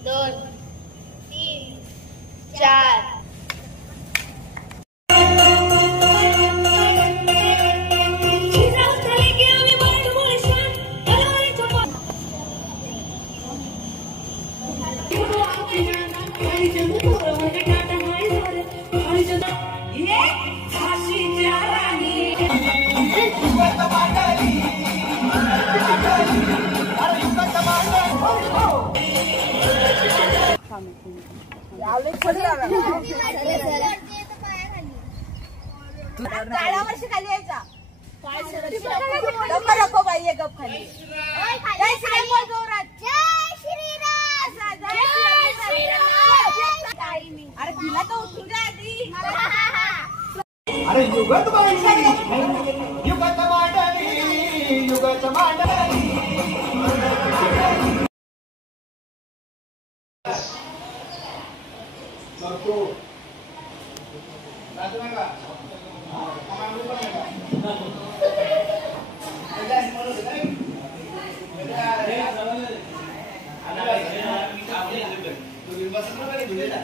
2 3 4 वर्ष खाली यायचा नको बाई ये गप खाली जय श्रीराम गौराज जय श्रीराम अरे तिला तर उठू द्या आधी अरे युगत मांडली युगत मांडली युगत मांडली मरतो राजू नका आम्हाला पण नका त्याला म्हणत नाही अरे मी कामले तू निर्वासन मध्ये दिलेला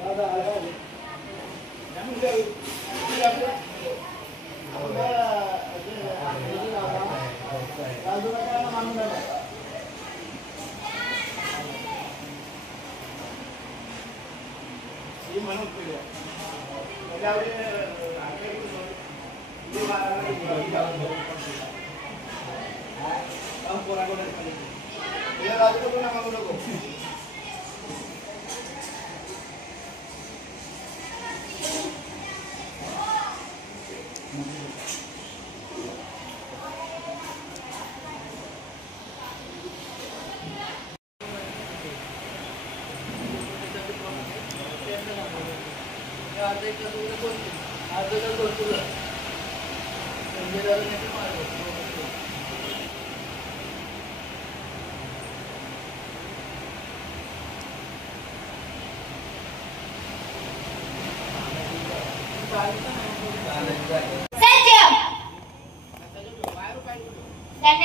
दादा आला नमून करू राजू नका मानून नका ये म्हणून केलं त्याच्यावर राजू नका मागू नको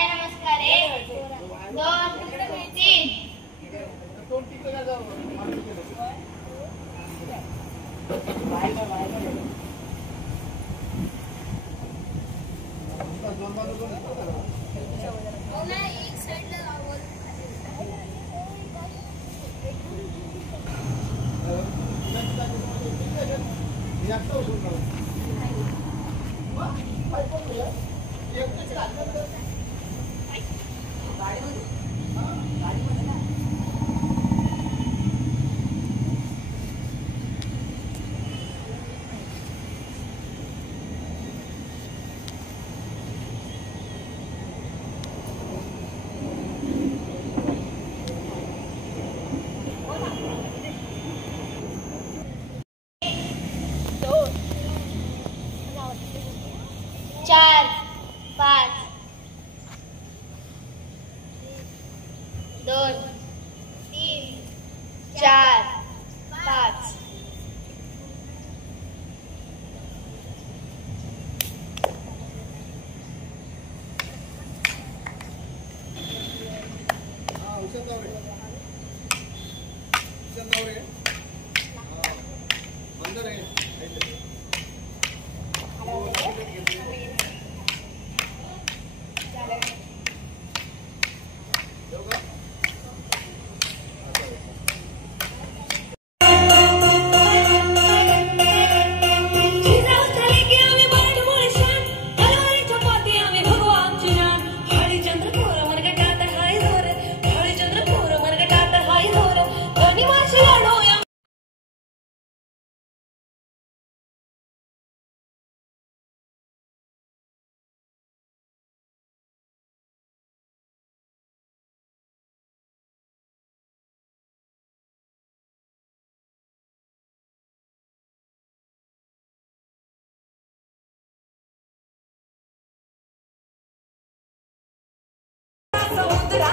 नमस्कार 1 2 4 5 2 3 4 5 समुद्रा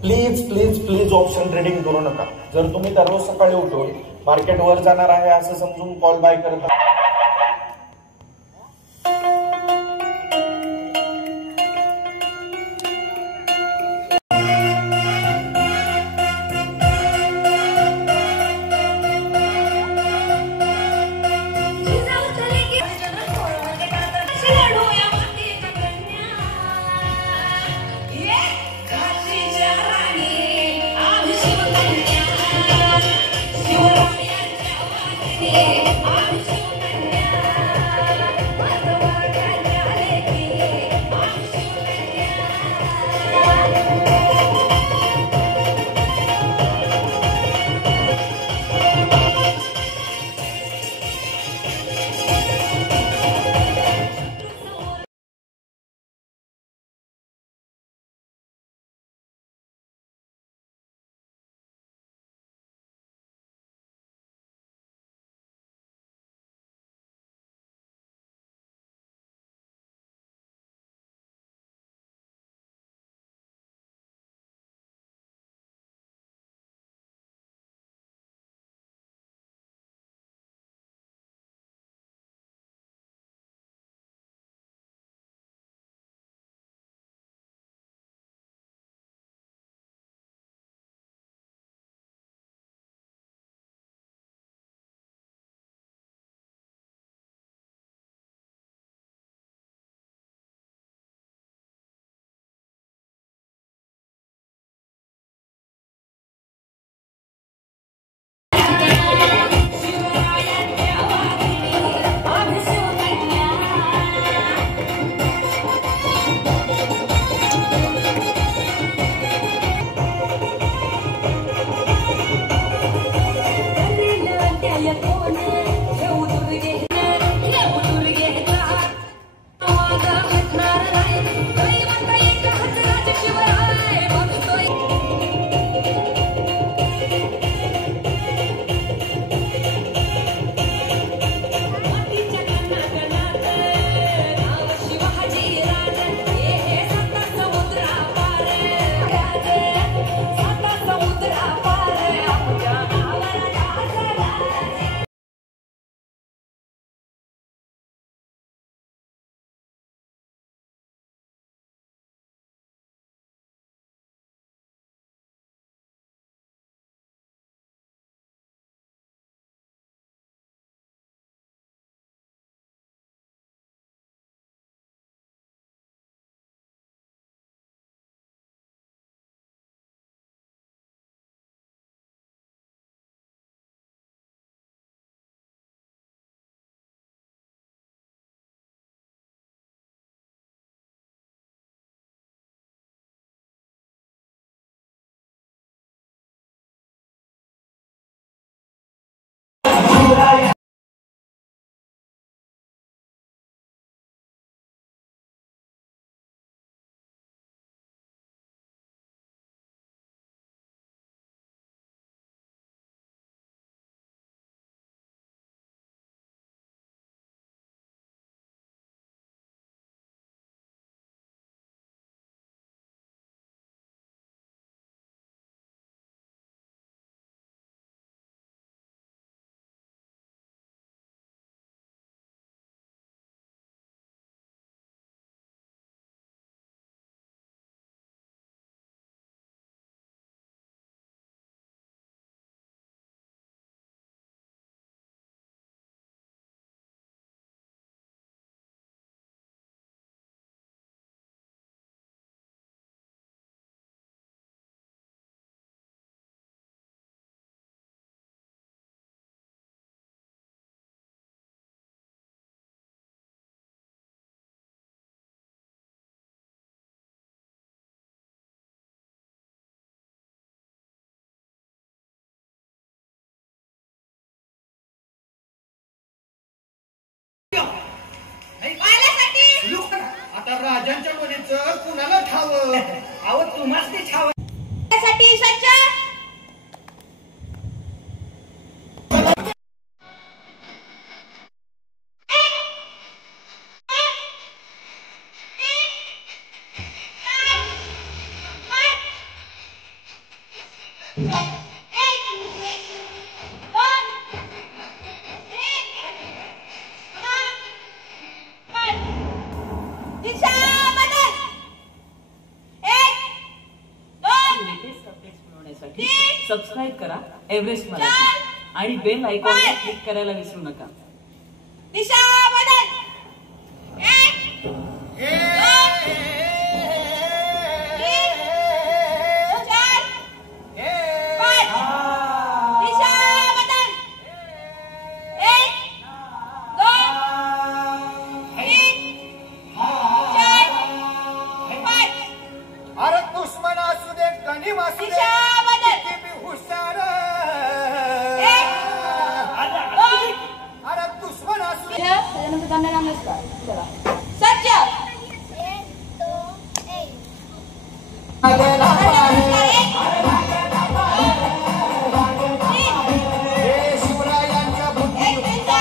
please please please option trading करू नका. जर तुम्ही दररोज सकाळी उठून मार्केट वर जाणार आहे असं समजून कॉल बाय करत आता राजांच्या मुलीचं कुणाला ठावं? अहो तुम्हाच ते ठाव सबस्क्राईब करा एव्हरेस्ट मराठी आणि बेल आयकॉनवर क्लिक करायला विसरू नका. दिशा बदल. 1 2 अरे दुश्मन असू दे गणिम असू दे किती बी हुशार. अरे दुश्मन असू दे. त्याच्यानंतर त्यांना नमस्कार. चला सज्ज. 1 2 1 हे शिवरायांच्या बुद्धियुक्तीचा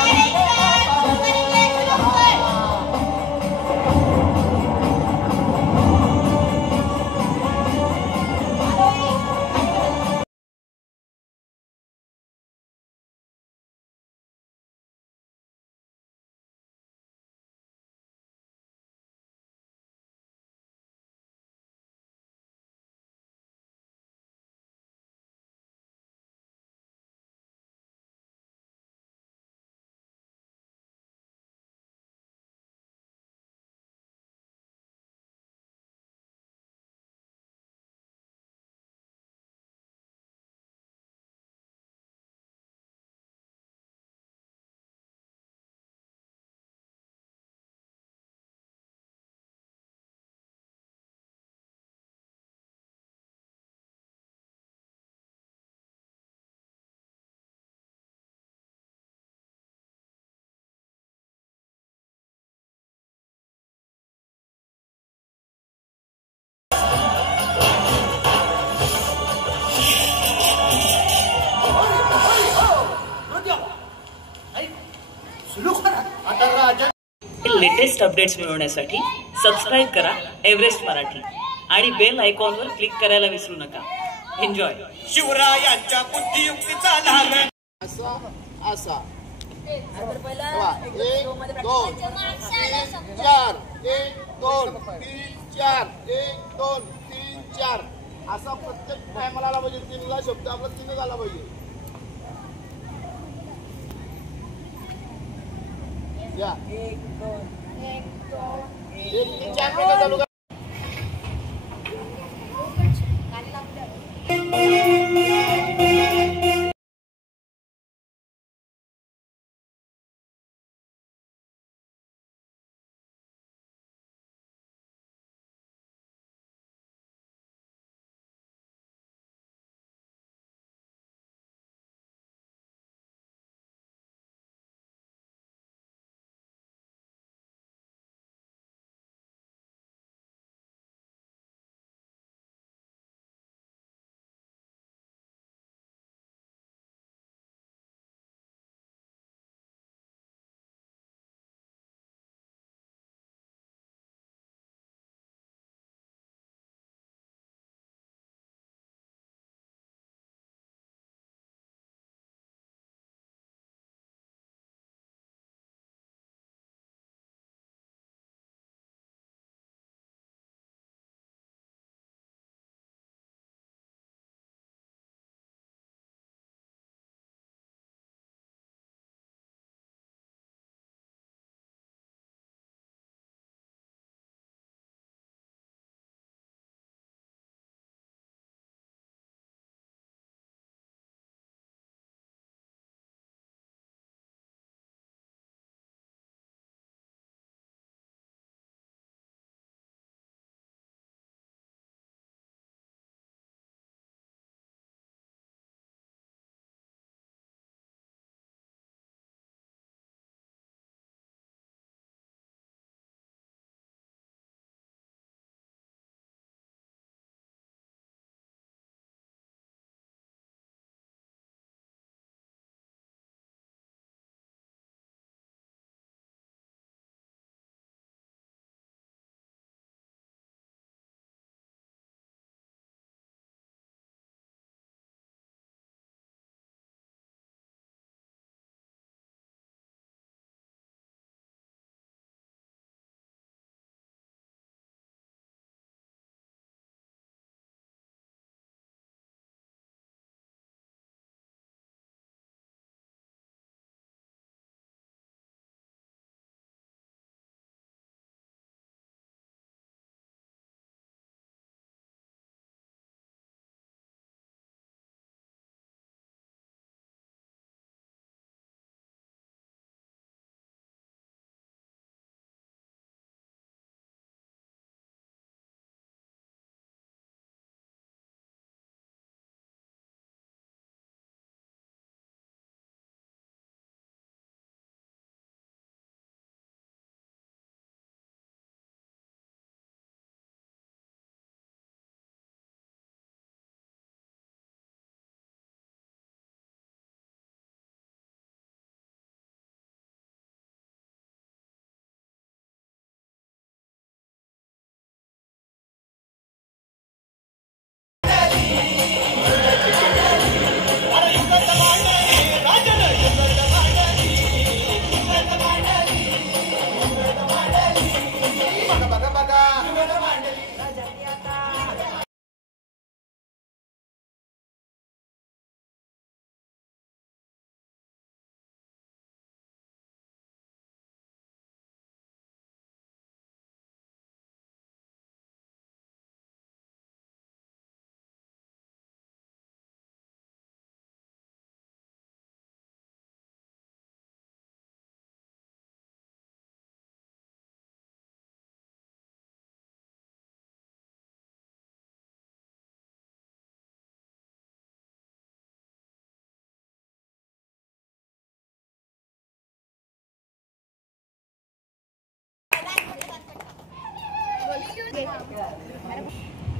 आता राजा. लेटेस्ट अपडेट्स मिळवण्यासाठी सबस्क्राईब करा एव्हरेस्ट मराठी आणि बेल आयकॉनवर क्लिक करायला विसरू नका. एन्जॉय. शिवरायांच्या बुद्धियुक्तीचा लाभ. असा असा 1 2 3 4 1 2 3 4 1 2 3 4 असा प्रत्येक टायमाला आला पाहिजे. 3ला शब्द आपला 3च आला पाहिजे. या 1 2 1 चालू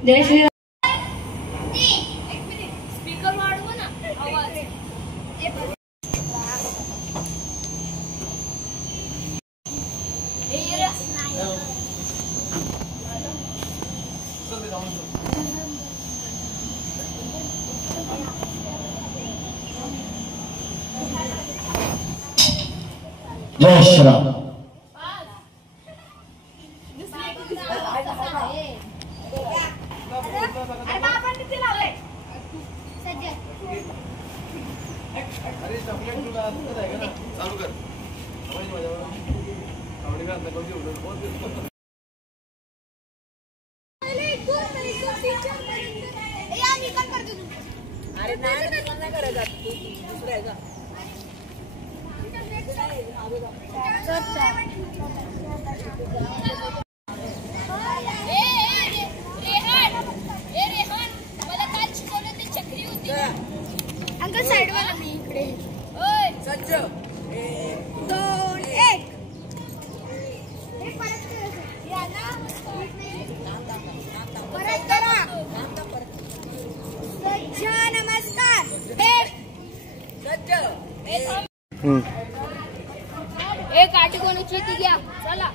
जय श्री स्पीकर वाढवा ना आवाज. जय श्रीराम. चालू कर. अरे नाही करायचं दुसरं आहे का. अंकल साइड वर मी इकडे. सज्ज 2 1 परत करा. सज्ज नमस्कार. सज्ज एक आठी कोणाची ती घ्या. चला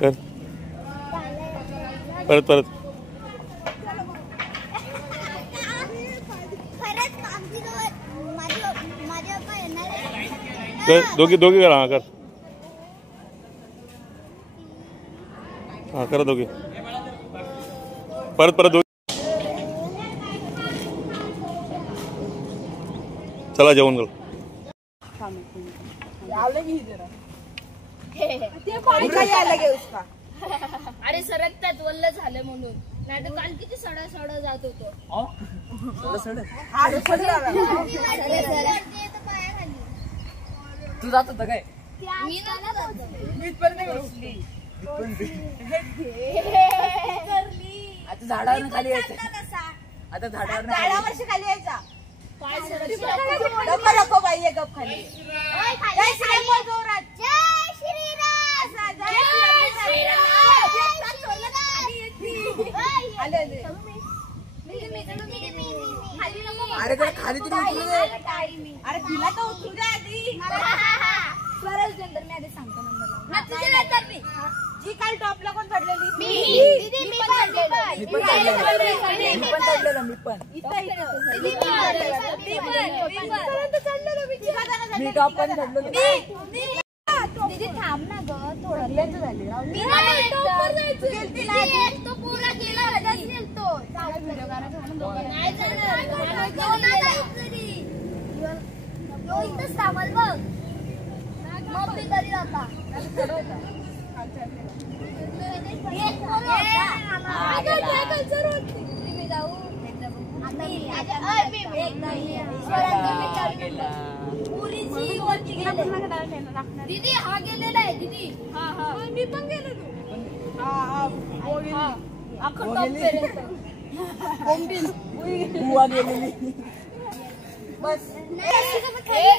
कर परत परत. दोघी दोघी करा. हा कर. हा करा दोघी. परत परत दोघी. चला जेवण करू. अरे सरकतात वल्ल झालं म्हणून. नाही तर काल किती सडा सडा जात होतो. तू जात होता काय. मी मी पण नाही बसली. आता झाडावर खाली यायचं. आता झाडावर खाली यायचा. नको बाई ये गप खाली. जय श्रीराम जोरात. जय श्रीराम. जय श्रीराम. अरे खाली तरी उतरू दे. अरे तिला तर उतरू दे आधी. स्वराज नंतर मी आधी सांगतो नंबर. जी काल टॉपला कोण चढलेली. मी पण मी टॉप पण चढलेलो. दीदी थांब ना ग थोडं लेट झाली. तो पूरा केला तो व्हिडिओ इथंच थांबल बघ. मग मी तरी आता दीदी हा गेलेला आहे. दीदी मी पण गेलेलो. बस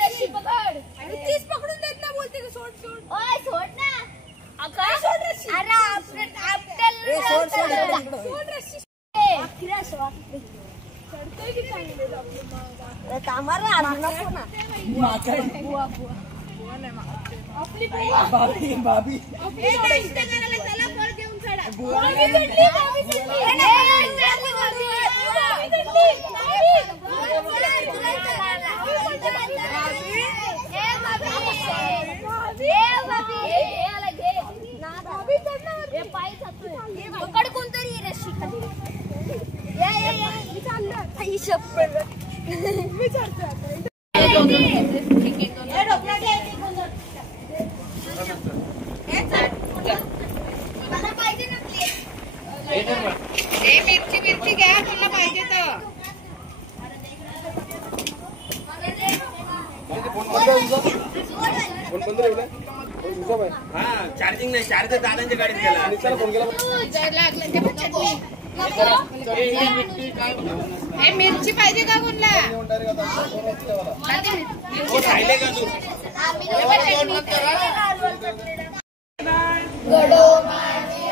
रस्सी पकड. तीच पकडून देत ना बोलते. सोड सोड. ओय सोड ना. काय सोड रस्सी. अरे सोड रस्सी. चढतोय की चांगले आपले कामाला आणू नको ना. आपली भाभी भाभी चला परत घेऊन चढा. पकड कोणतरी रस्सी खाली. मिरची घ्या तुला पाहिजे तर. चार्जिंग नाही. चार्जर दादांच्या गाडीत गेला. मिरची पाहिजे का कोणला. राहिले का तू. गडो माझी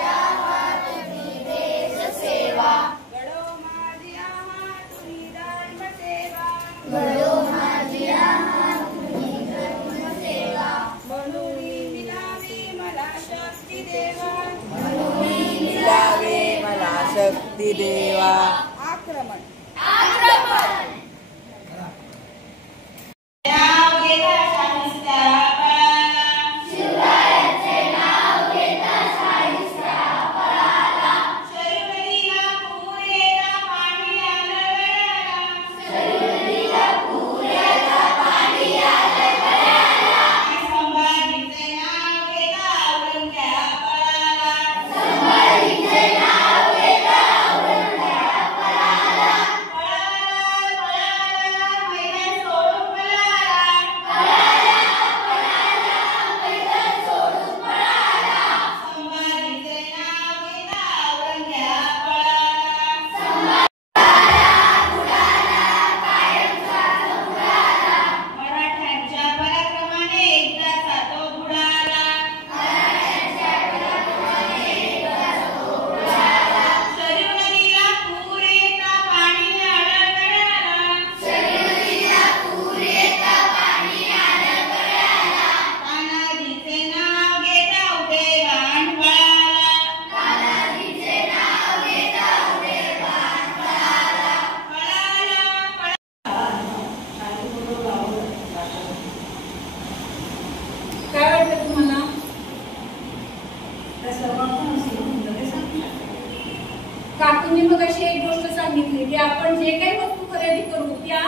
काकूंनी मग अशी एक गोष्ट सांगितली की आपण जे काही वस्तू खरेदी करू त्या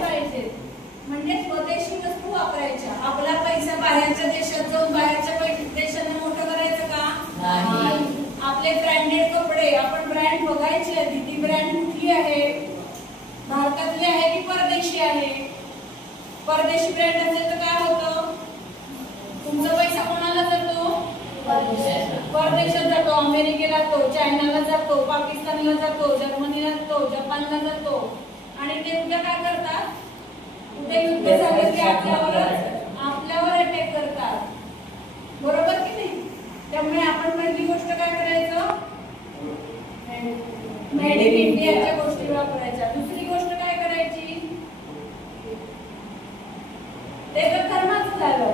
पाहिजे, म्हणजे स्वदेशी वस्तू वापरायच्या. आपला पैसा बाहेरच्या देशात जाऊन बाहेरच्या देशांना मोठं करायचं का नाही. आपले ब्रँडेड कपडे आपण ब्रँड बघायचे आधी, ती ब्रँड कुठली आहे, भारतातली आहे की परदेशी आहे. परदेशी ब्रँड असेल तर काय होतं, तुमचा पैसा कोणाला जातो, परदेशात जातो, अमेरिकेला जातो, चायनाला जातो, पाकिस्तानला जातो, जर्मनीला जातो, जपानला जातो. आणि ते उद्या काय करतात, उद्या युद्ध झालं की आपल्यावर अटॅक करतात, बरोबर की नाही. त्यामुळे आपण पहिली गोष्ट काय करायचं, मेड इन इंडियाच्या गोष्टी वापरायच्या. दुसरी गोष्ट काय करायची, ते तर धर्माचं झालं.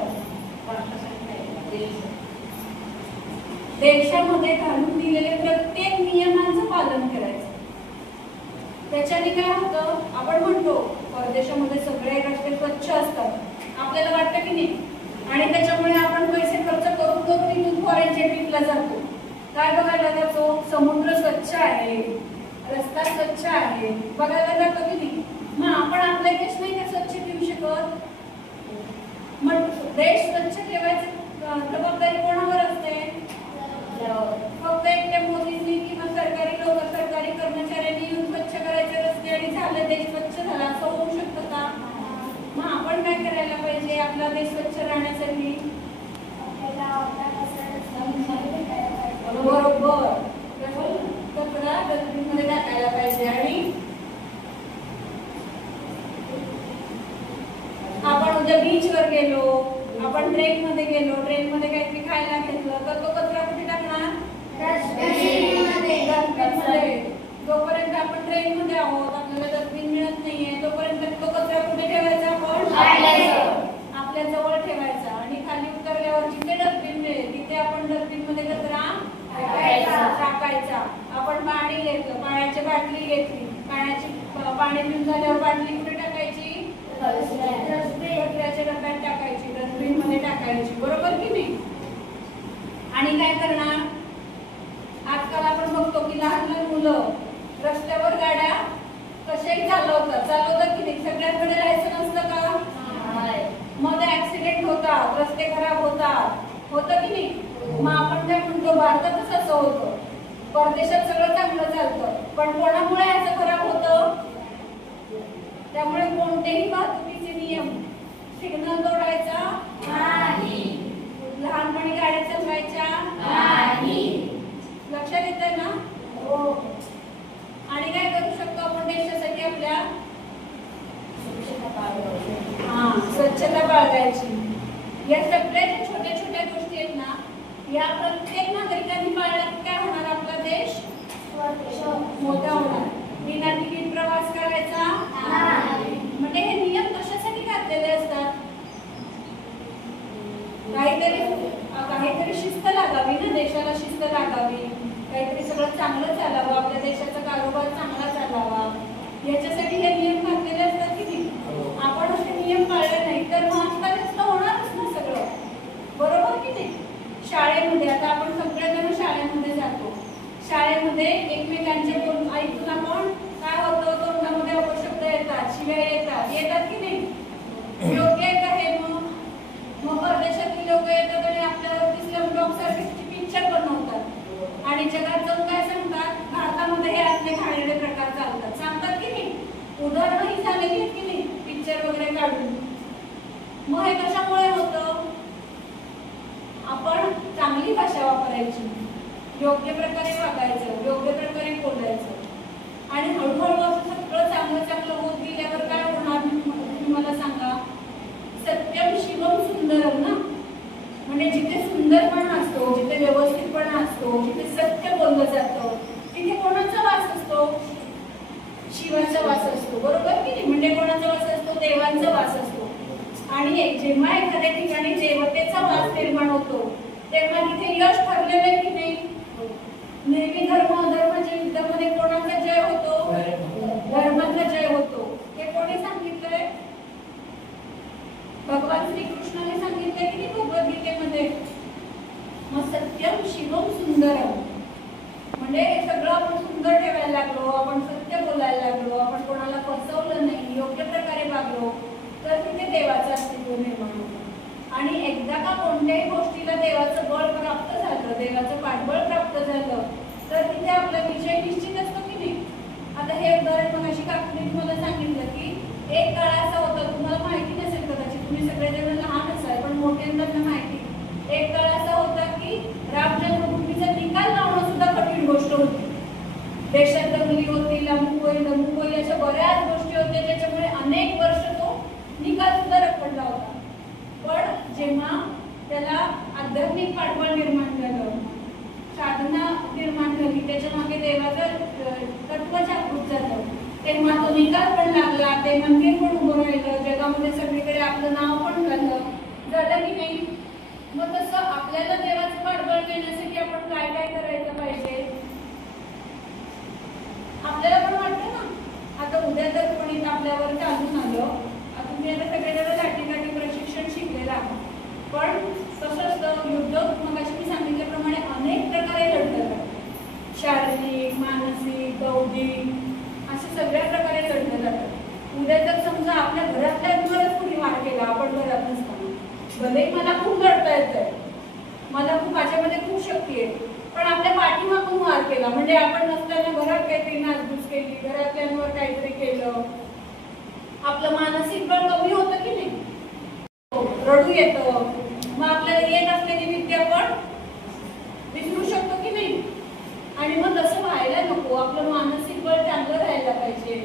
देशामध्ये घालून दिलेले प्रत्येक नियमांचं पालन करायचं. त्याच्याने काय होतं, आपण म्हणतो परदेशामध्ये सगळे रस्ते स्वच्छ असतात, आपल्याला वाटतं की नाही. आणि त्याच्यामुळे आपण पैसे खर्च करून करून इथून फॉरेनच्या ट्रिपला जातो. काय बघायला जातो, समुद्र स्वच्छ आहे, रस्ता स्वच्छ आहे, बघायला जातो की नाही. मग आपण आपला देश नाही का स्वच्छ ठेवू शकत. मग देश स्वच्छ ठेवायची जबाबदारी कोणावर असते, फक्त एकट्या मोदींनी किंवा सरकारी कर्मचाऱ्यांनी येऊन स्वच्छ करायचे रस्ते आणि झालं देश स्वच्छ झाला असं होऊ शकतं का. मग आपण काय करायला पाहिजे, आपला देश स्वच्छ राहण्यासाठी बरोबर कचरा डस्टबिन मध्ये टाकायला पाहिजे. आणि आपण उद्या बीचवर गेलो, आपण ट्रेन मध्ये गेलो, ट्रेन मध्ये काहीतरी खायला घेतलं तर तो कचरा कुठे टाकणार, डस्टबिन मध्ये. जोपर्यंत आपण ट्रेन मध्ये आहोत, आपल्याला डस्टबिन मिळत नाहीये, तोपर्यंत तो कचरा कुठे ठेवायचा, आपण आपल्या जवळ ठेवायचा. आणि खाली उतरल्यावर जिथे डस्टबिन मिळेल तिथे आपण डस्टबिन मध्ये कचरा टाकायचा. आपण पाणी घेतलं, पाण्याची बाटली घेतली, पाणी पिऊन झाल्यावर बाटली कुठे टाकायची, कचऱ्याच्या डब्यात टाकायची, डस्टबिन मध्ये टाकायची, बरोबर की नाही. आणि काय करणार, आजकाल आपण बघतो की लहान लहान मुलं रस्त्यावर गाड्या कशाही चालवतात की नाही. सगळ्यांकडे लायसन असतं का, मध्ये ऍक्सिडेंट होतात, रस्ते खराब होतात, होतं की नाही. मग आपण काय म्हणतो, भारतातच असं होतं, परदेशात सगळं चांगलं चालतं, पण कोणामुळे असं खराब होतं. त्यामुळे कोणतेही वाहतुकीचे नियम, सिग्नल तोडायचा नाही, लहानपणी गाड्या चालवायच्या नाही. लक्षात येतंय ना. आणि काय करू शकतो आपण देशासाठी, आपल्या स्वच्छता बाळगायची. या सगळ्या ज्या छोट्या छोट्या गोष्टी आहेत ना, या प्रत्येक नागरिकांनी पाळल्या की काय होणार, आपला देश मोठा होणार. बिना तिकीट प्रवास करायचा नाही. म्हणजे हे नियम कशासाठी घातलेले असतात, काहीतरी शिस्त लागावी ना, देशाला शिस्त लागावी, काहीतरी सगळं चांगलं चालावं, आपल्या देशाचा कारोबार चांगला चालावा, याच्यासाठी हे नियम घातलेले असतात की नाही. आपण असे नियम पाळले नाही तर मग होणारच ना सगळं, बरोबर की नाही. शाळेमध्ये आता आपण सगळेजण शाळेमध्ये जातो, शाळेमध्ये एकमेकांचे ऐकून आपण काय होतं, तोंडामध्ये अपशब्द येतात, शिव्या येतात की नाही. योग्य आहे का हे. मग परदेशातील लोक येतात आणि आपल्यावरती स्लमडॉग सारखे पिक्चर बनवतात आणि जगात जाऊन काय सांगतात, भारतामध्ये हे असले घाणेरडे प्रकार चालतात, सांगतात की नाही. उदाहरणही झालेली आहेत की नाही पिक्चर वगैरे काढून. मग हे कशामुळे होतं, आपण चांगली भाषा वापरायची, योग्य प्रकारे वागायचं, योग्य प्रकारे बोलायचं. आणि हळूहळू असं सगळं चांगलं होत गेल्यावर काय होणार, तुम्ही मला सांगा. सत्यम शिवम सुंदरम ना, म्हणजे जिथे सुंदरपणा असतो, जिथे व्यवस्थितपणा असतो, जिथे सत्य बोललं जातं, तिथे कोणाचा वास असतो, शिवाचा वास असतो, बरोबर की नाही. म्हणजे कोणाचा वास असतो, देवांचा वास असतो. आणि जेव्हा एखाद्या ठिकाणी देवतेचा वास निर्माण होतो तेव्हा तिथे यश ठरलेलं आहे की नाही. नेहमी धर्माच्या युद्धामध्ये कोणाचा जय होतो, धर्माचा जय होतो. हे कोणी सांगितलंय, भगवान श्रीकृष्णाने सांगितलंय की नाही भगवद्गीतेमध्ये. शुभम सुंदरम. म्हणजे सगळं आपण सुंदर ठेवायला लागलो, आपण सत्य बोलायला लागलो, आपण कोणाला फसवलं नाही, योग्य प्रकारे वागलो तर तिथे देवाचं अस्तित्व निर्माण होतं. आणि एकदा का कोणत्याही गोष्टीला देवाचं बळ प्राप्त झालं, देवाचं पाठबळ प्राप्त झालं तर तिथे आपला विजय निश्चित असतो की नाही. आता हे उदाहरण मग अशी काकूने तुम्हाला सांगितलं की एक काळ असा होता, तुम्हाला माहिती नसेल कदाचित, तुम्ही सगळेजण लहान असाल पण मोठ्यांना माहिती. एक काळ असा होता की राम जन्मभूमीचा निकाल लावणं सुद्धा कठीण गोष्ट होती. देशात दंगली होती, लंबू अशा बऱ्याच गोष्टी होत्या ज्याच्यामुळे अनेक वर्ष तो निकाल सुद्धा रखडला होता. पण जेव्हा त्याला आध्यात्मिक पाठबळ निर्माण झालं, साधना निर्माण झाली, त्याच्या मागे देवाचं तत्व जागृत झालं, तेव्हा तो निकाल पण लागला, ते मंदिर पण उभं राहिलं, जगामध्ये सगळीकडे आपलं नाव पण झालं की नाही. मग तसं आपल्याला देवाचं पाठबळ देण्यासाठी आपण काय काय करायचं पाहिजे आपल्याला पण वाटतं ना. आता उद्या जर कोणी आपल्यावर चालून आलं, तुम्ही आता सगळेजण लाठी प्रशिक्षण शिकलेलं आहे, पण कसं असतं युद्ध मगाशी मी सांगितल्याप्रमाणे अनेक प्रकारे लढतात. शारीरिक, मानसिक, बौद्धिक असे सगळ्या प्रकारे लढले जातात. उद्या जर समजा आपल्या घरातल्यावरच कोणी वार केला, आपण घरात नसताना, भले मला खूप लढता येतंय, मला खूप माझ्यामध्ये खूप शक्ती आहे, पण आपल्या पाठीमागून वार केला म्हणजे आपण नसताना घरात काहीतरी नासधूस केली, घरातल्यांवर काहीतरी केलं, आपलं मानसिक बळ कमी होतं की नाही, रडू येतं. मग आपल्याला येत असलेली विद्या पण विसरू शकतो की नाही. आणि मग तसं व्हायला नको. आपलं मानसिक बळ चांगलं राहायला पाहिजे.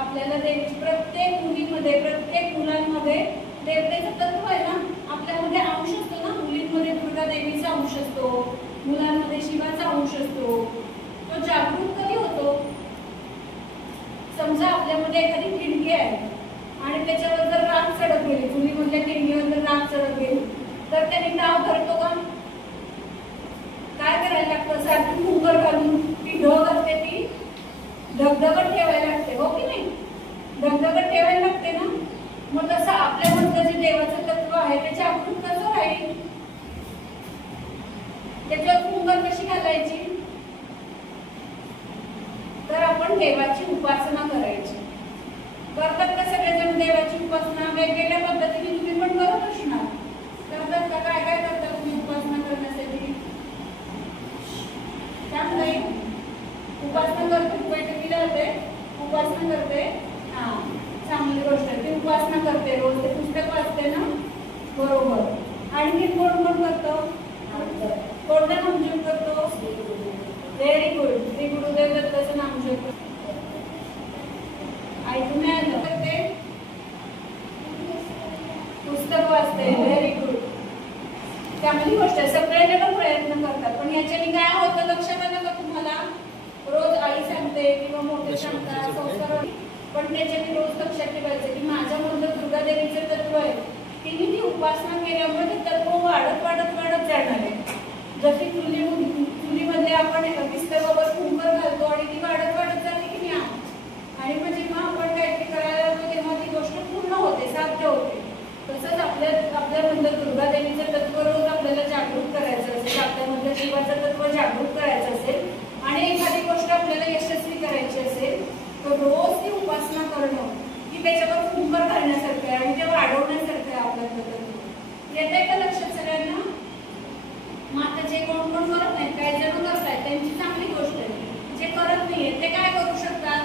आपल्याला प्रत्येक मुलीमध्ये, प्रत्येक मुलांमध्ये देवतेचं तत्व आहे ना, आपल्यामध्ये अंश असतो ना. मुलींमध्ये दुर्गा देवीचा अंश असतो, मुलांमध्ये शिवाचा अंश असतो. तो जागृत कधी होतो, समजा आपल्यामध्ये एखादी ठिणगी आहे आणि त्याच्यावर जर राग चढत गेली, चुलीमधल्या ठिणगीवर जर राग चढत गेली तर त्याने नाव धरतो का. काय करायला लागतं, सारखी कुकर घालून ती ढग असते ती धगधगत ठेवायला लागते, हो की नाही. धगधगत ठेवायला लागते ना. मग तसं आपल्यामधलं जे देवाचं तत्व आहे त्याच्या आपण कसं राहील, त्याच्यावर कुंकर कशी घालायची, तर आपण देवाची उपासना करायची. करतात का सगळेजण देवाची उपासना? वेगवेगळ्या पद्धतीने तुम्ही पण करत असणार. करतात का? काय काय करता तुम्ही उपासना करण्यासाठी? सांग नाही. उपासना करते, बैठकीला होते, उपासना करते. हा, चांगली गोष्ट आहे. ती उपासना करते, रोज ते पुस्तक वाचते ना, बरोबर. आणि कोण कोण करतो? कोणतं नामजप करतो? Very good. श्री गुरुदेव दत्ताचं नामजप करतो. ऐकून नाही आलं तर ते पुस्तक वाचते. व्हेरी गुड, चांगली गोष्ट आहे. सगळेजण प्रयत्न करतात, पण याच्याने काय होतं लक्षात आलं का तुम्हाला? रोज आई सांगते किंवा मोठे सांगतात संस्कार, पण त्याच्याने रोज लक्षात ठेवायचं की माझ्यामधलं दुर्गा देवीचं तत्व आहे. तिने ती उपासना केल्यामुळे ते तत्व वाढत वाढत वाढत जाणार आहे. जशी चुलीमध्ये आपण विस्तवावर कुंकर घालतो आणि ती वाढत वाढत जाते की नाही, आणि मग जेव्हा आपण काहीतरी करायला लागतो तेव्हा ती गोष्ट पूर्ण होते, साध्य होते. तसंच आपल्यामधलं दुर्गा देवीचं तत्व रोज आपल्याला जागृत करायचं असेल, आपल्यामधलं शिवाचं तत्व जागृत करायचं असेल आणि एखादी गोष्ट आपल्याला यशस्वी करायची असेल तर रोज ती उपासना करणं की त्याच्यावर कुंकर घालण्यासारखं आहे आणि ते वाढवण्यासारखं आहे आपल्यातलं तत्व. येत आहे का लक्षात सगळ्यांना? मग आता जे कोण कोण करत नाहीत, काही जण करतायत, त्यांची चांगली गोष्ट आहे. जे करत नाहीये ते काय करू शकतात?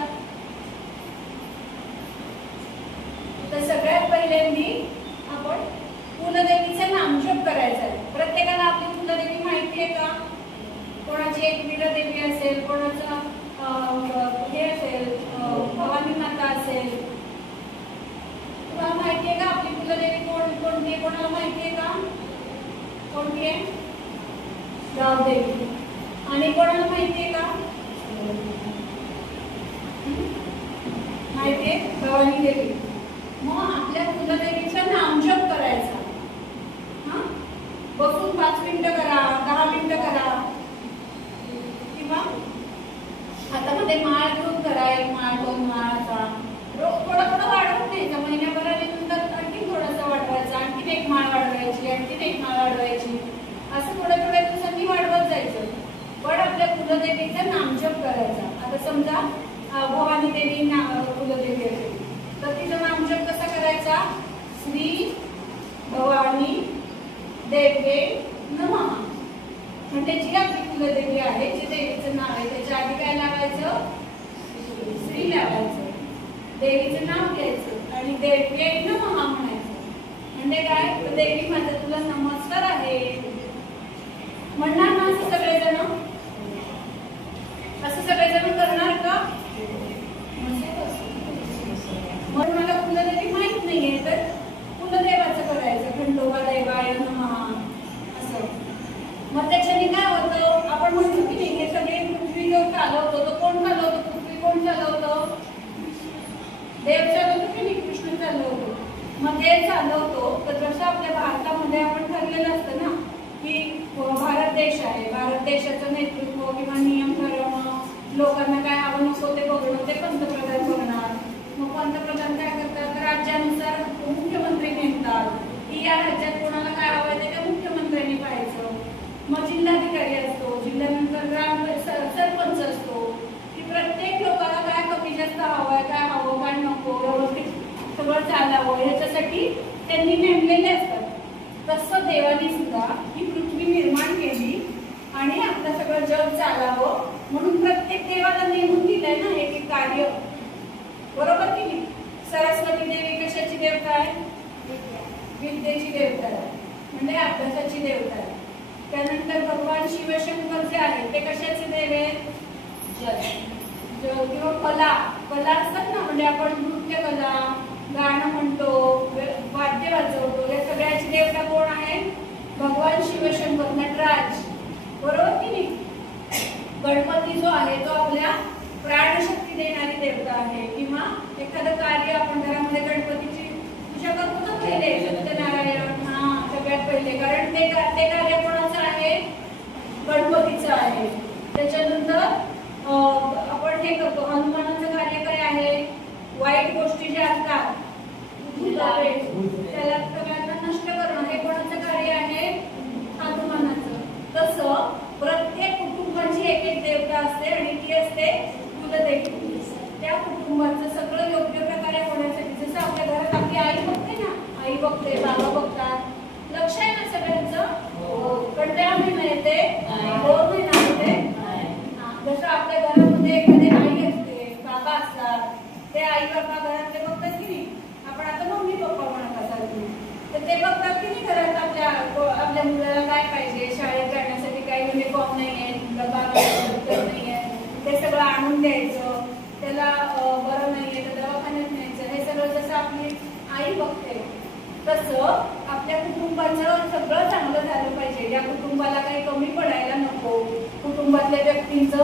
तर सगळ्यात पहिल्यांदी आपण कुलदेवीचा नामजप करायचा आहे. प्रत्येकाला आपली कुलदेवी माहिती आहे का? कोणाची एक वीरदेवी असेल, कोणाचं हे असेल, भवानी माता असेल. तुम्हाला माहिती आहे का आपली कुलदेवी कोणती? कोणाला माहिती आहे का? कोणती आहे? गावदेवी. आणि कोणाला माहिती आहे का? माहिती आहे? भवानी देवी. मग आपल्या कुलदेवीचा नामजप करायचा. हा, बसून 5 मिनिटं करा, 10 मिनिटं करा, किंवा हातामध्ये माळ घेऊन करा. 1 माळ, 2 माळाचा रोज थोडा थोडा वाढवत न्यायचा. महिन्याभराने नंतर आणखी थोडासा वाढवायचा, आणखीन 1 माळ वाढवायची, आणखीन 1 माळ वाढवायची, असं थोड्या थोड्या दिवसांनी वाढवत जायचं. समजा भवानी देवी कुलदेवी असेल तर तिचा नामजप कसा करायचा? श्री भवानी देवे नमः. म्हणजे जी आपली कुलदेवी आहे, जी देवीचं नाव आहे, त्याच्या आधी काय लावायचं? श्री लावायचं, देवीचं नाव घ्यायचं आणि देव्ये नमः म्हणायचं. म्हणजे काय? तर देवी माता तुला नमस्कार आहे म्हणणार ना असं सगळेजण? असं सगळेजण करणार का? म्हणून मला कुलदेवी माहित नाहीये तर कुलदेवाचं करायचं, खंडोबा देवाय नमः असं. मग त्याच्याने काय होतं? आपण म्हणतो की नाही, हे सगळे पृथ्वी जो चालवतो तो कोण चालवतो? पृथ्वी कोण चालवतो? देव चालवतो की नाही? कृष्ण चालवतो. मग देव चालवतो तर जसं आपल्या भारतामध्ये आपण ठरलेलं असतं ना की भारत देश आहे, भारत देशाचं नेतृत्व किंवा नियम ठरवणं, लोकांना काय हवं नको ते बघणं ते पंतप्रधान बघणार. मग पंतप्रधान काय करतात? राज्यानुसार मुख्यमंत्री नेमतात की या राज्यात कोणाला काय हवं ते त्या मुख्यमंत्र्यांनी पाहायचं. मग जिल्हाधिकारी असतो, जिल्ह्यानंतर ग्राम सरपंच असतो की प्रत्येक लोकांना काय कमी जास्त हवंय, काय हवं काय नको, व्यवस्थित सगळं चालावं ह्याच्यासाठी त्यांनी नेमलेले असतात. तसं देवाने सुद्धा ही पृथ्वी निर्माण केली आणि आपलं सगळं जग चालावं म्हणून प्रत्येक देवाला नेमून दिलंय ना एक कार्य. बरोबर की नाही? सरस्वती देवी कशाची देवता आहे? विद्येची देवता आहे, म्हणजे अभ्यासाची देवता आहे. त्यानंतर भगवान शिवशंकर जे आहे ते कशाचे देव आहेत? किंवा कला असतात ना, म्हणजे आपण नृत्य कला, गाणं म्हणतो, वाद्य वाजवतो, या सगळ्याची देवता कोण आहे? भगवान शिवशंकर, नटराज. बरोबर की नाही? गणपती जो आहे तो आपल्या प्राणशक्ती देणारी देवता आहे. किंवा एखादं कार्य आपण घरामध्ये गणपतीची पूजा करतो ना पहिले, सत्यनारायण सगळ्यात पहिले, कारण ते कार्य कोणाचं आहे? गणपतीचं आहे. त्याच्यानंतर आपण हे करतो, हनुमानाचं कार्य काय आहे? वाईट गोष्टी ज्या असतात त्याला सगळ्यांना नष्ट करणं, हे कोणाचं कार्य आहे? हनुमानाचं. तसं प्रत्येक कुटुंबाची एक एक देवता असते आणि ती असते कुलदेवी. त्या कुटुंबाचं सगळं योग्य प्रकारे होण्यासाठी, जसं आपल्या घरात आपली आई बघते ना, आई बघते, बाबा बघतात, लक्ष आहे ना सगळ्यांचं? कंटाळा महिना येते, 2 महिना येते. जसं आपल्या घरामध्ये एखादी आई असते, बाबा असतात, ते आई बाबा घरातले बघतात की नाही? आपण आता मम्मी पप्पा म्हणत असाल तर ते बघतात की नाही घरात आपल्या मुलाला काय पाहिजे, शाळेत जाण्यासाठी काही युनिफॉर्म नाहीये, डबा नाहीये, ते सगळं आणून द्यायचं, त्याला बरं नाहीये तर दवाखान्यात न्यायचं, हे सगळं जसं आपली आई बघते तसं आपल्या कुटुंबाचं सगळं चांगलं झालं पाहिजे. या कुटुंबाला काही कमी पडायला नको, कुटुंबातल्या व्यक्तींचं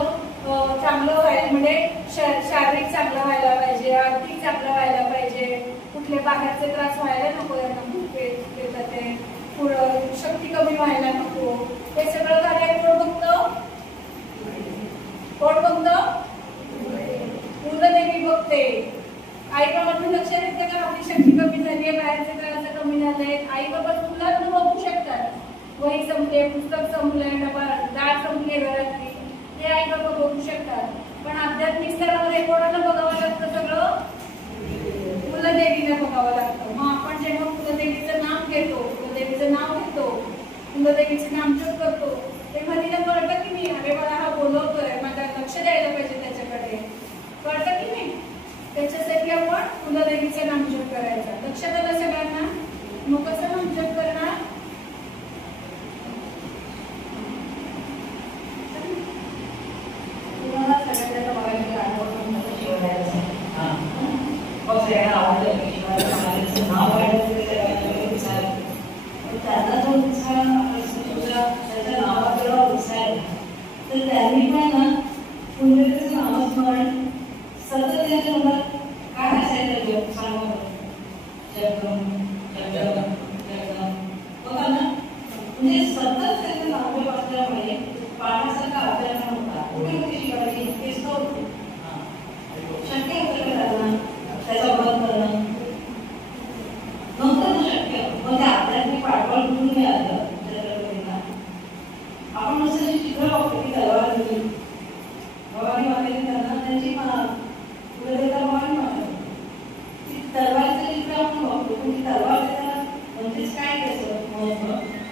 चांगलं व्हायला, म्हणजे शारीरिक चांगलं व्हायला पाहिजे, आर्थिक चांगलं व्हायला पाहिजे, कुठले बाहेरचे त्रास व्हायला नको, यांना ते पुढं शक्ती कमी व्हायला नको. हे सगळं कार्य कोण बघतं? कोण बघतं? कुलदेवी बघते. आई बाबांनी लक्ष देतं का आपली शक्ती कमी झाली आहे, बाहेरचे त्रास कमी झाले? आई बाबा मुलांना बघू शकतात, वही संपले, पुस्तक संपले, डबा डाळ संपले घरातली, ते आई बाबा बघू शकतात. पण आध्यात्मिक स्तरावर कोणाला बघावं लागतं? सगळं कुलदेवीला बघावं लागतं. मग आपण जेव्हा कुलदेवीचं नाव घेतो, कुलदेवीचे नामजप करतो, तेव्हा तिला कळतं की नाही, अरे मला हा बोलवतोय, माझा लक्ष द्यायला पाहिजे त्याच्याकडे, कळतं की नाही? त्याच्यासाठी आपण कुलदेवीचं नामजप करायचा. लक्षात आलं सगळ्यांना? मग कसं नामजप करणार? तुम्हाला सगळ्यांना बघायला त्याचा जो उत्साह त्याच्या नावाकडे उत्साह आहे, तर त्यांनी पण ना कुलदेवीचं नामस्मरण सतत त्याच्या मनात काय असायचं? जप सांगा, बघा ना, म्हणजे सतत त्याचं नामजप असल्यामुळे पाण्यासारखा आपल्याला होता. कुठे कुठे शिकायची तेच होते, शक्य होतं करणं, त्याचा बंद करणं नव्हतं शक्य. मग ते आध्यात्मिक पाठबळ कुठून मिळालं? आपण असं शिकलो की तलवार दिली, भवानी मातेने त्यांना त्यांची ती तलवार देताना म्हणजेच काय त्याचं महत्व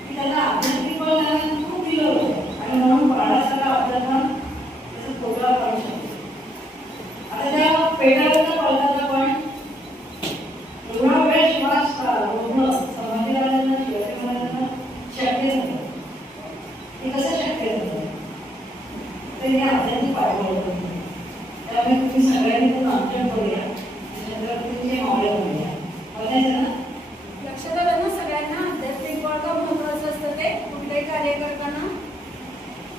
की त्याला आध्यात्मिक बळ त्याला खूप दिलं होतं आणि म्हणून बाळासाला आपल्याला त्याचा तोडगा काढू शकतो. आता त्या पेटाळाचा बळाचा पण एवढा वेळ श्वास रोखणं संभाजीराजांना शिवाजी महाराजांना शक्य नाही. हे कसं शक्य झालं तर हे आध्यात्मिक पाठबळ होतं. त्यामुळे तुम्ही सगळ्यांनी पण नामजप करूया, छत्रपतींचे मावळे बनूया. बघायचं ना, लक्षात आलं ना सगळ्यांना आध्यात्मिक बळ का महत्वाचं असतं ते कुठलंही कार्य करताना.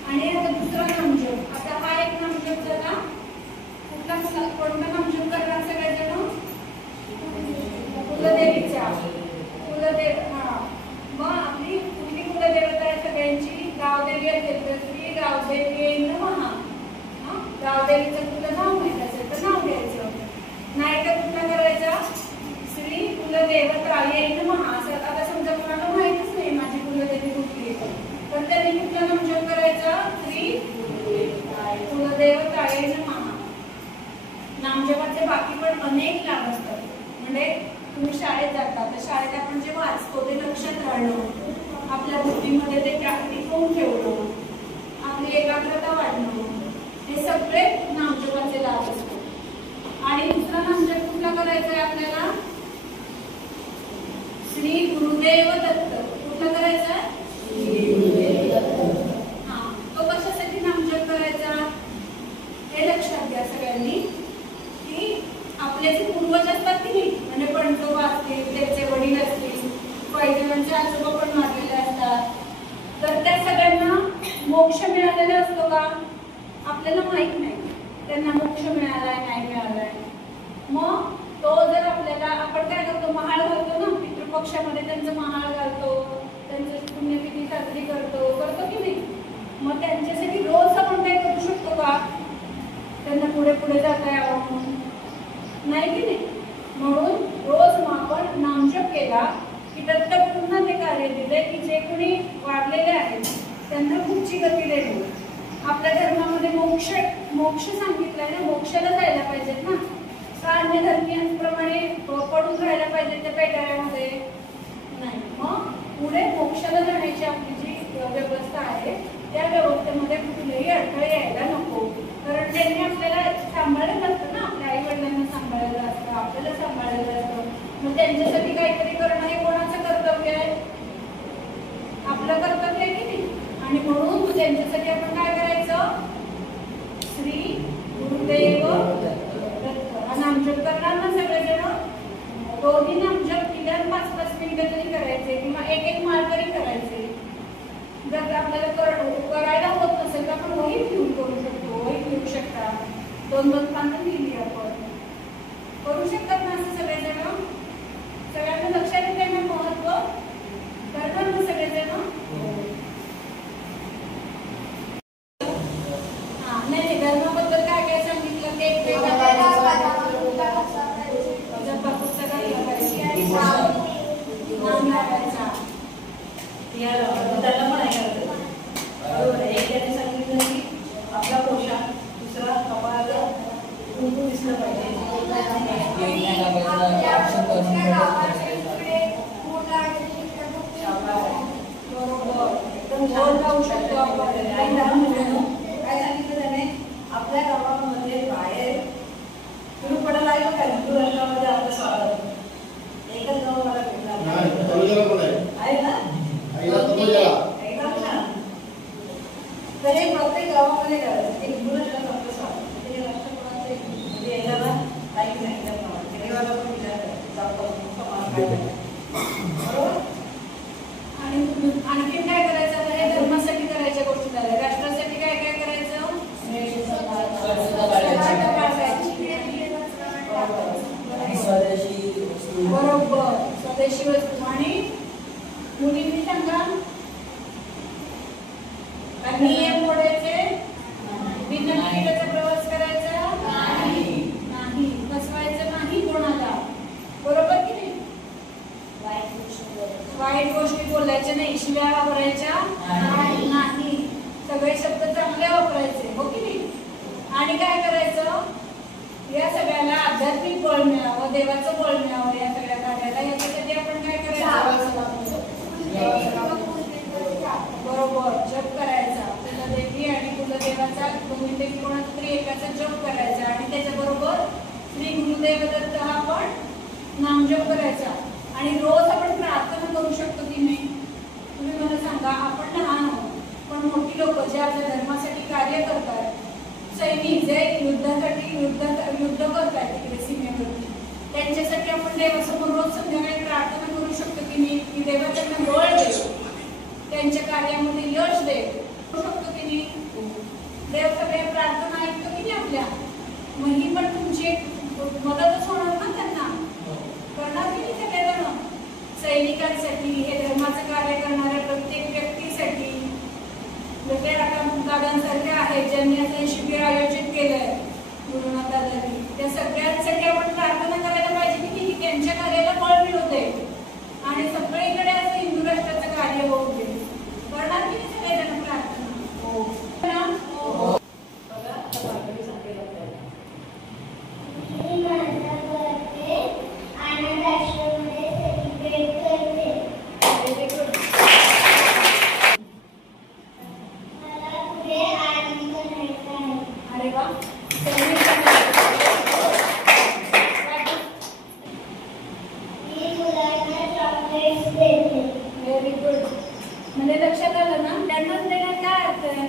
आणि आता दुसरा नामजप, आता हा एक नामजप झाला. कोणता नामजप करणार सगळेजण? कुलदेवीचा. कुलदेव, हा. मग आपली कुठली कुलदेवता आहे सगळ्यांची? गावदेवी असेल तर श्री गावदेवी नमः. गावदेवीचं तुला नाव माहित असेल तर नाव घ्यायचं, नाही तर कुठला करायचा? श्री कुलदेवताये नमः. असं आता समजा कोणाला माहितच नाही माझी कुलदेवी कुठली तर त्यांनी कुठला नामजप करायचा? श्री कुलदेवताये नमः. नामजपाचे बाकी पण अनेक लाभ असतात. म्हणजे तुम्ही शाळेत जाता तर शाळेत आपण जे वाचतो ते लक्षात राहणं, आपल्या बुद्धीमध्ये ते प्रॅक्टिस होऊन ठेवणं, आपली एकाग्रता वाढणं, हे सगळे नामजपाचे लाभ असतात. आणि दुसरा नामजप कुठला करायचा आहे आपल्याला? श्री गुरुदेव दत्त. कुठला करायचा आहे? श्री गुरुदेव दत्त. हा, तो कशासाठी नामजप करायचा हे लक्षात घ्या सगळ्यांनी की आपले जे पूर्वज असतात की नाही, म्हणजे पणजोबा असतील, त्यांचे वडील असतील, पैजवांचे आजोबा पण मारलेले असतात, तर त्या सगळ्यांना मोक्ष मिळालेला असतो का? आपल्याला माहित नाही त्यांना मोक्ष मिळालाय नाही मिळालाय. मग तो जर आपल्याला, आपण काय करतो? महाळ घालतो ना, पितृपक्षामध्ये त्यांचं महाळ घालतो, त्यांचं पुण्यतिथी साजरी करतो की नाही? मग त्यांच्यासाठी रोज आपण काय करू शकतो का? त्यांना पुढे पुढे जाता यावं म्हणून, नाही की नाही? म्हणून रोज आपण नामजप केला की दत्तगुरूंना ते कार्य दिले की जे कोणी वाढलेले आहेत त्यांना पुढची गती देणे. आपल्या धर्मामध्ये मोक्ष सांगितलंय ना, मोक्षाला जायला पाहिजेत ना. का अन्य धर्मियांप्रमाणे पडून राहायला पाहिजे त्या पेटाळ्यामध्ये? नाही. मग पुढे मोक्षाला जाण्याची आपली जी व्यवस्था आहे त्या व्यवस्थेमध्ये कुठलेही अडथळे यायला नको. कारण त्यांनी आपल्याला सांभाळलं असतं ना, आपल्या आई वडिलांना सांभाळलं असतं, आपल्याला सांभाळलं असतं. मग त्यांच्यासाठी काहीतरी करणं हे कोणाचं कर्तव्य आहे? आपलं कर्तव्य आहे की नाही? आणि म्हणून त्यांच्यासाठी आपण काय करायचं? श्री गुरुदेव दत्त हा नामजप करणार ना सगळेजण. दोन्ही नामजप किमान 5-5 मिनिटं तरी करायचे किंवा एक माळ तरी करायचे. जर आपल्याला करायला होत नसेल तर आपण वही घेऊन करू शकतो, वही घेऊ शकता, 2-2 पानं लिहिली आपण करू शकतात ना असं सगळेजण. सगळ्यांना लक्षात येते ना महत्व? करणार ना सगळेजण? हा, नाही धर्माबद्दल काय काय सांगितलं ते त्याला पण ऐकायचं बरोबर आहे. एक त्याने सांगितलं की आपला पोशाख, दुसरा कपाळाला कुंकू दिसलं पाहिजे. जाऊ शकतो आपण. काय सांगितलं त्याने? आपल्या गावामध्ये बाहेर गुरुपडाला आहे का? हिंदू राष्ट्रामध्ये आपलं स्वागत. एकच गाव मला भेटणार आहे ना. एकदम छान. तर हे प्रत्येक गावामध्ये करायचं. एक हिंदू राष्ट्राचं आपलं स्वागत. ते राष्ट्रपतीचे म्हणजे याच्याला काही सांगितल्याप्रमाणे शनिवारला पण विचार बरोबर. आणि आणखी काय करायचं? हे धर्मासाठी करायच्या गोष्टी झाल्या. राष्ट्रासाठी काय काय करायचं? बरोबर, स्वदेशी वस्तू. आणि मुलींनी सांगा नियम मोडायचे, बिना तिकिटाचा प्रवास करायचा नाही, फसवायचं नाही कोणाला. बरोबर की नाही? वाईट गोष्टी बोलायच्या नाही, शिव्या वापरायच्या नाही, सगळे शब्द चांगले वापरायचे. हो की नाही? आणि काय करायचं? या सगळ्याला आध्यात्मिक बळ मिळावं, देवाचं बळ मिळावं या सगळ्या कार्याला. याच्यासाठी आणि रोज आपण प्रार्थना करू शकतो की नाही? तुम्ही मला सांगा. आपण लहान आहोत पण मोठी लोक जे आपल्या धर्मासाठी कार्य करतात, सैनिक जे युद्धासाठी युद्ध करतात तिकडे सीमेवरती, त्यांच्यासाठी आपण देवासमोर रोज संध्याकाळी प्रार्थना करू शकतो की नाही? की देवा त्यांना बळ दे, त्यांच्या कार्यामध्ये यश दे, करू शकतो की नाही? देव सगळ्या प्रार्थना ऐकतो की नाही आपल्या? मग ही पण तुमची एक मदतच होणार ना त्यांना. करणार की नाही सगळेजण? सैनिकांसाठी, हे धर्माचं कार्य करणाऱ्या प्रत्येक व्यक्तीसाठी, दादांसारखे आहेत ज्यांनी असं शिबिर आयोजित केलंय गुरुनाथ दादांनी, त्या सगळ्यांसाठी आपण प्रार्थना करायला पाहिजे की त्यांच्या कार्याला बळ मिळू दे आणि सगळीकडे असं हिंदू राष्ट्राचं कार्य होऊ दे. करणार की नाही सगळेजण प्रार्थना? हो. अरे वा. Very good. म्हणजे लक्षात आलं ना? त्यांनाच देण्यात काय अर्थ आहे?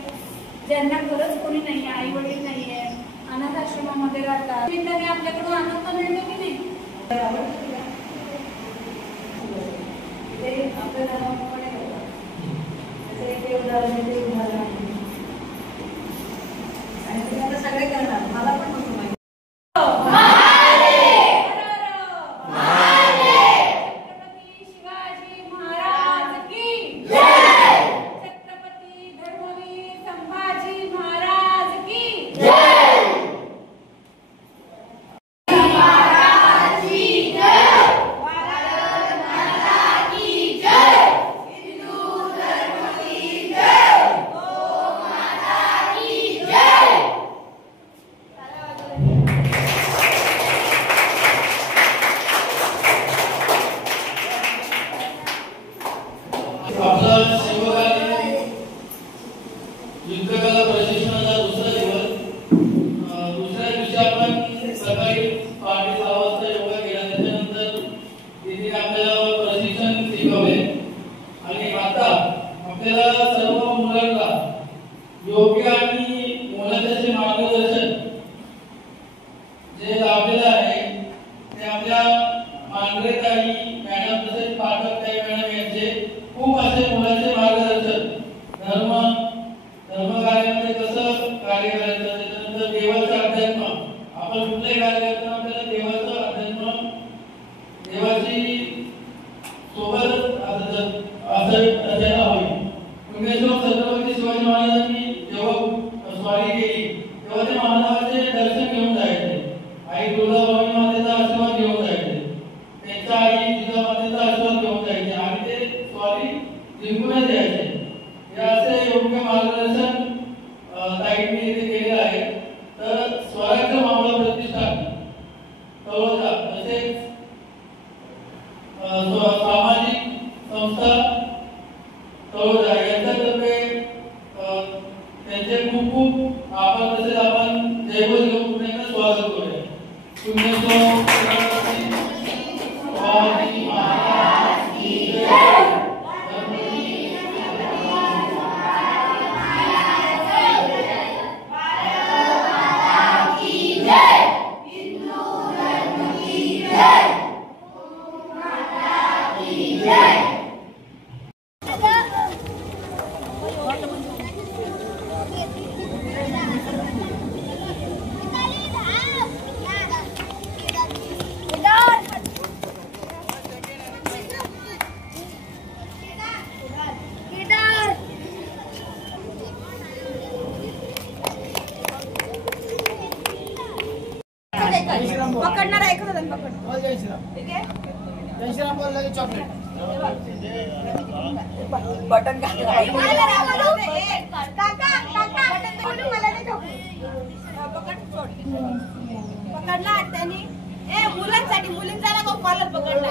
ज्यांना खरंच कोणी नाही, आई वडील नाहीये, अनाथ आश्रमामध्ये राहतात, त्याने आपल्याकडून आनंद मिळतो की नाही? आपल्या धर्माप्रमाणे आणि तुम्ही आता सगळे करणार. मला पण नको माहिती. छत्रपती शिवाजी महाराज की जय. छत्रपती धर्मवीर संभाजी महाराज की जय. महाराज की जय. भारत माता की जय. हिंदू धर्म की जय. गो माता की जय. आपला सेवकाने युद्धकला प्रशिक्षणाचा दुसरा दिवस. दुसऱ्या दिवशी आपण सकाळी 5:30 वाजता योगा केला. त्याच्यानंतर तिथे आपल्याला प्रशिक्षण शिकवले आणि आता आपल्याला सर्व मुलांना योग्य आणि मोलाचे मार्गदर्शन जे लाभलेलं आहे ते आपल्या मांढरेताई मॅडम तसेच पाठकताई मॅडम यांचे खूप असे मुलाचे मार्गदर्शन. धर्म कार्यामध्ये कसं कार्य करायचं, त्याच्यानंतर देवाचा अध्यात्म. आपण कुठलंही कार्य करताना आपल्याला देवाचं अध्यात्म, देवाची सोबत असायला हवी. पुण्यश्लोक छत्रपती शिवाजी महाराजांनी जेव्हा स्वारी केली तेव्हा ते महाराजांचे दर्शन घेऊन जायचे. आई तुळजाभवानी मातेचा आशीर्वाद घेऊन जायचे, त्यांच्या आई जिजामातेचा आशीर्वाद घेऊन जायचे आणि ते स्वारी जिंकूनच यायचे. हे असे योग्य मार्गदर्शन ताईंनी इथे केलेलं आहे. तर स्वराज्य मावळा प्रतिष्ठान तळोजा तसेच सामाजिक संस्था तळोजा यांच्यातर्फे त्यांचे खूप खूप आभार. तसेच आपण जयघोष घेऊन पुन्हा स्वागत करूया. पुण्यश्लोक छत्रपती शिवाजी महाराज की जय. पकडणार आहे खरं पकड. ठीक आहे. चॉकलेट बटन पकडला त्यांनी. ए मुलांसाठी मुलींचा ना कॉलर पकडला.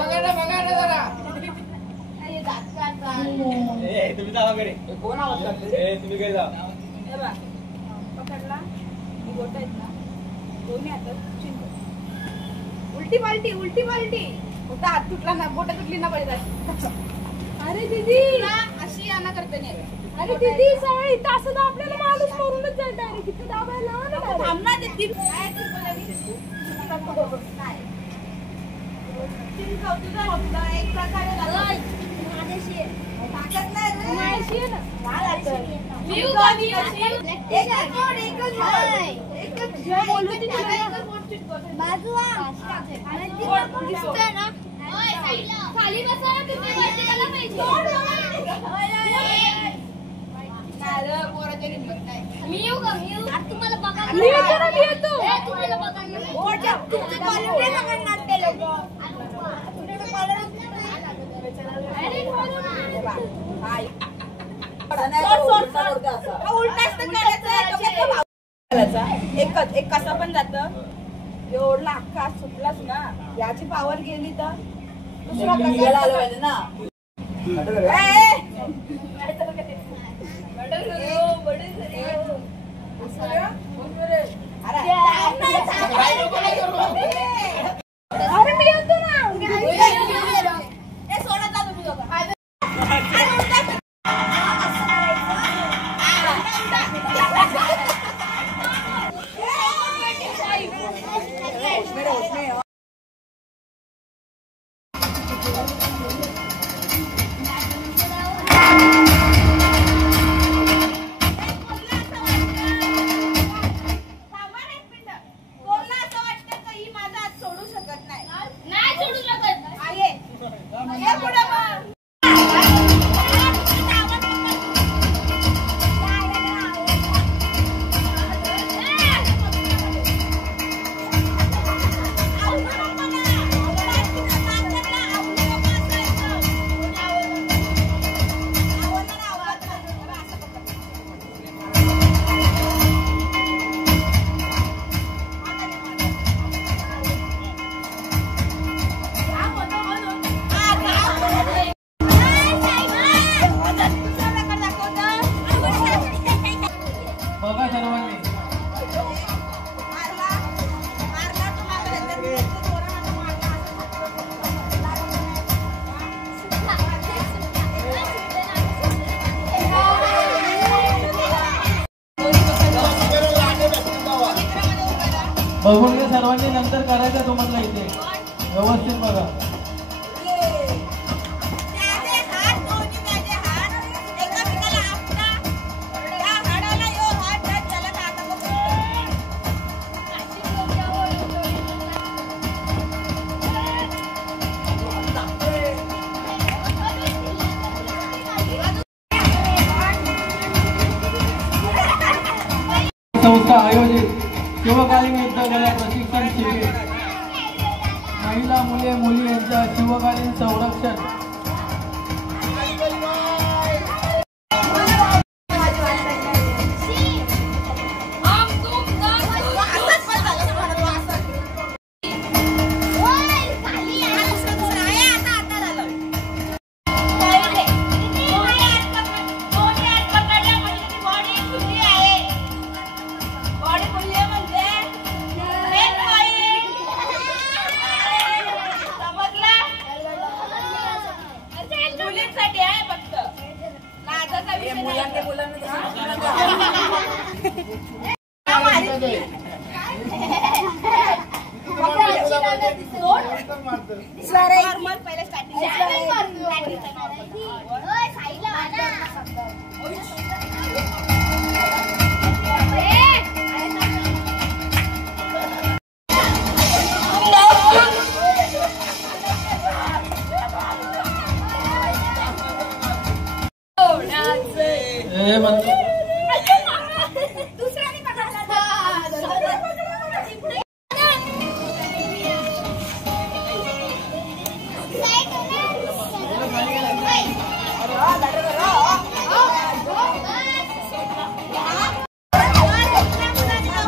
तुम्ही जावा कडे कोण आवाज लागले तुम्ही काय जा पकडला. बोट आहेत ना दोन्ही हातात. उलटी पालटी उलटी पालटी हात तुटला ना, बोट तुटली ना पाहिजे. अरे दीदी अशी आना करते नाही. अरे दीदी सवय इथं असं तर आपल्याला माणूस मरूनच जाईल डायरेक्ट. किती दाबायला ना थांबणार ते तीन. एक प्रकारे ताकद नाही रे. एकच एक कसा पण जात एवढला अख्खा सुटलाच ना. याची पावर गेली तर दुसरा आलं पाहिजे ना. अरे मी येतो ना. सोडत जा तुम्ही दोघं. बघून घ्या सर्वांनी, नंतर करायचं तुम्हाला इथे व्यवस्थित बघा. संस्था आयोजित शिवकालीन युद्धकला प्रशिक्षण शिबिर, महिला मुली यांच्या शिवकालीन संरक्षण.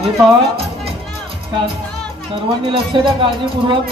हे पहा, सर्वांनी लक्ष द्या काळजीपूर्वक.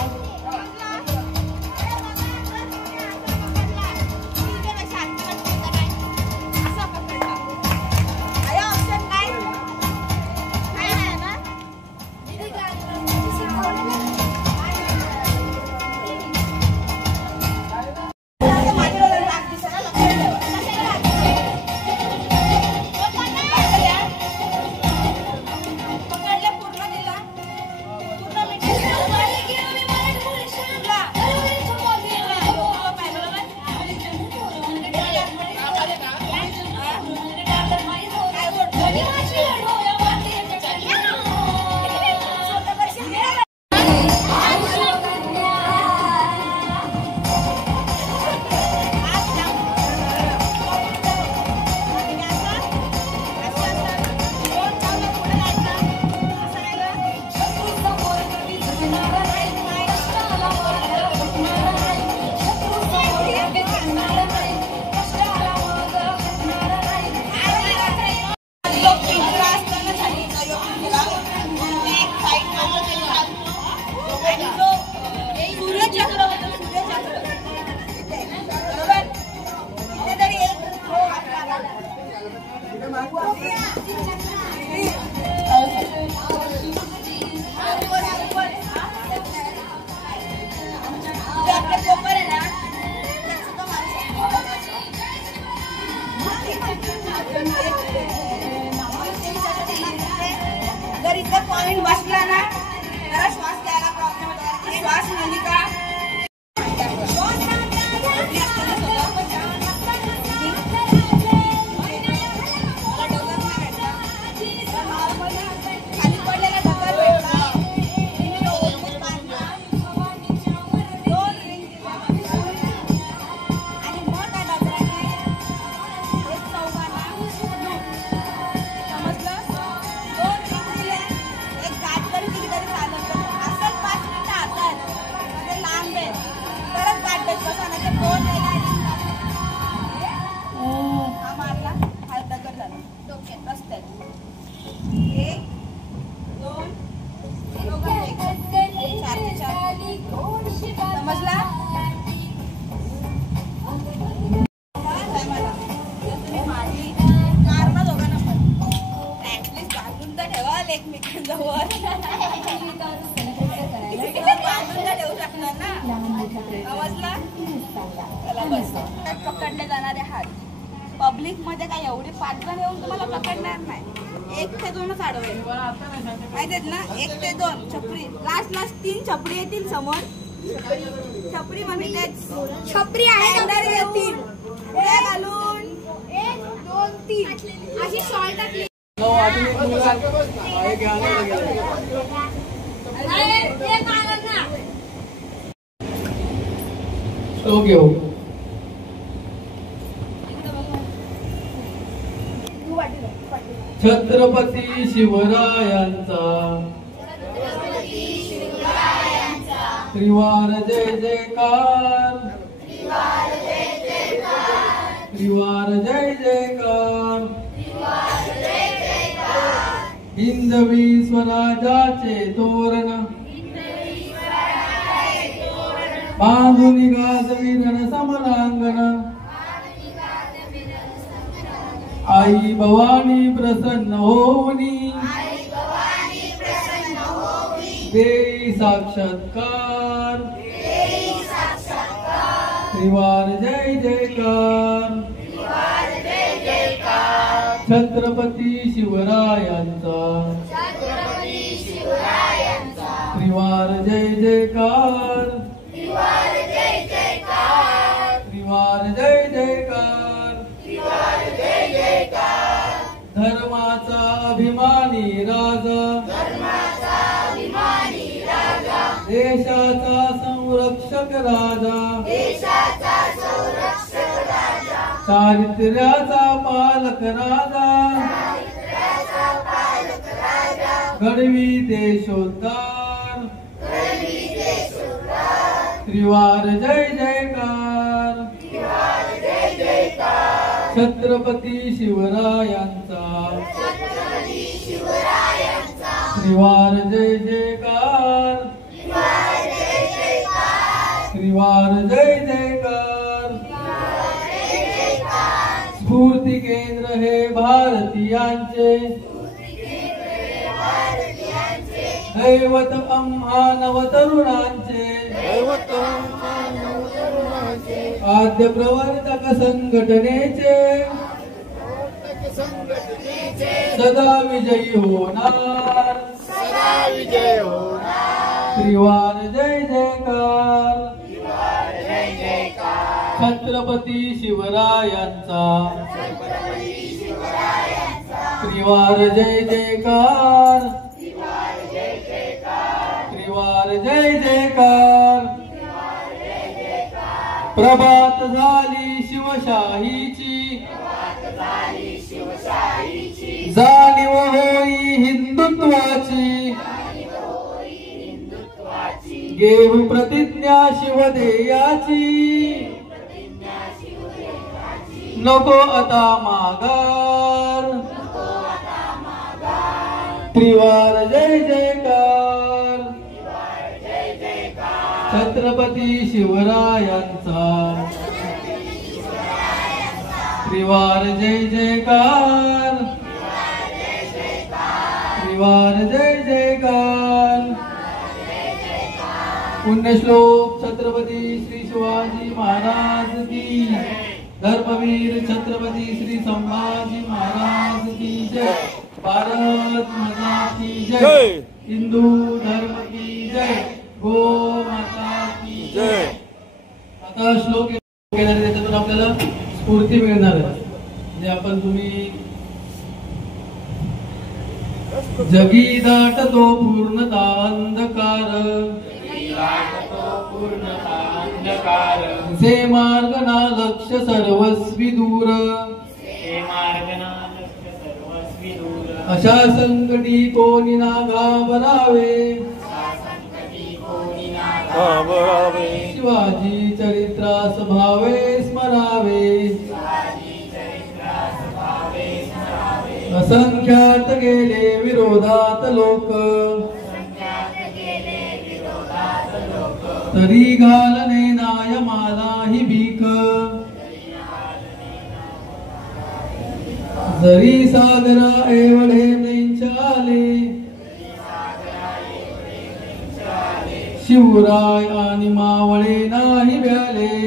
पब्लिक मध्ये काय एवढी 5 जण येऊन तुम्हाला पकडणार नाही. 1 ते 2च आडवे माहितीत ना. 1 ते 2 छपरी लास्ट 3 छपरी येतील समोर. छपरी म्हणजे तेच छपरी आहे येतील पुढे घालून 1 2 3 अशी शॉर्ट टाकली. छत्रपती शिवरायांचा त्रिवार जय जयकार. त्रिवार जय जयकार. हिंदवी स्वराजाचे तोरण बांधुनी गाजवी रण समरांगण. आई भवानी प्रसन्न होऊनी देई साक्षात्कार. त्रिवार जय जयकार. छत्रपती शिवरायांचा त्रिवार जय जयकार. त्रिवार जय जयकार. धर्माचा अभिमानी राजा देशाचा संरक्षक राजा चारित्र्याचा पालक राजा घडवी देशोद्धार. त्रिवार जय जयकार. छत्रपती शिवरायांचा त्रिवार जय जयकार. त्रिवार जय जयकार. स्फूर्ती केंद्र हे भारतीयांचे दैवत आम्हा नवतरुणांचे आद्य प्रवर्तक संघटनेचे सदा विजयी होणार. त्रिवार जय जयकार. छत्रपती शिवरायांचा त्रिवार जय जयकार. त्रिवार जय जयकार. प्रभात झाली शिवशाहीची जाणीव होई हिंदुत्वाची घेऊ प्रतिज्ञा शिवदेयाची नको आता माघार. त्रिवार जय जयकार. छत्रपती शिवरायांचा त्रिवार जय जयकार. त्रिवार जय जयकार. पुण्यश्लोक छत्रपती श्री शिवाजी महाराज की. धर्मवीर छत्रपती श्री संभाजी महाराज की जय. भारत माता की जय. हिंदू धर्म की जय. गो माता की जय. आता श्लोक त्याच्यातून आपल्याला स्फूर्ती मिळणार आहे. म्हणजे आपण तुम्ही जगी दाटतो पूर्णता अंधकार जे मार्ग ना लक्ष सर्वस्वी दूर अशा संकटी कोणी ना घाबरावे. शिवाजी चरित्रास भावे स्मरावे. असंख्यात गेले विरोधात लोक तरी घालणे नाय मला ही भीक. जरी सागरा एवढे नैंच आले शिवराय आणि मावळे नाही भ्याले.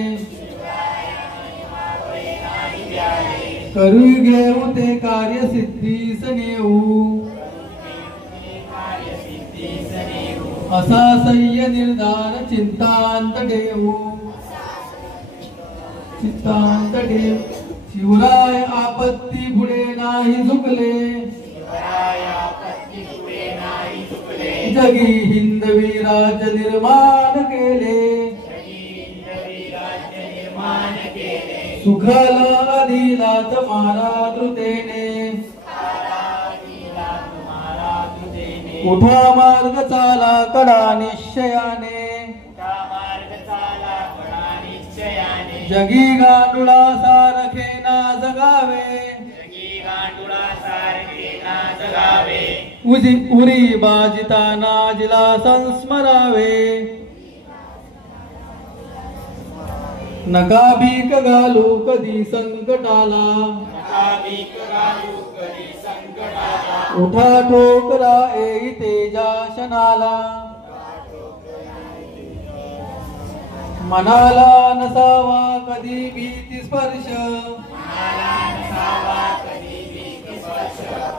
करू घेऊ ते कार्य सिद्धीस नेऊ असा सह्य निर्धार चिंतांत देऊ चित्तांत देव शिवराय आपत्ती पुढे नाही झुकले जगी हिंदवी राज्य निर्माण केले सुखाला दिलात मारा द्रुतेने उठा मार्ग चाला कडा निश्चयाने जगी गांडुळा सारखे ना जगावे उरी बाजिता नाजिला संस्मरावे नका भीक घालू कधी संकटाला उठा ठोकरा येई तेजाशनाला मनाला नसावा कधी भीती स्पर्श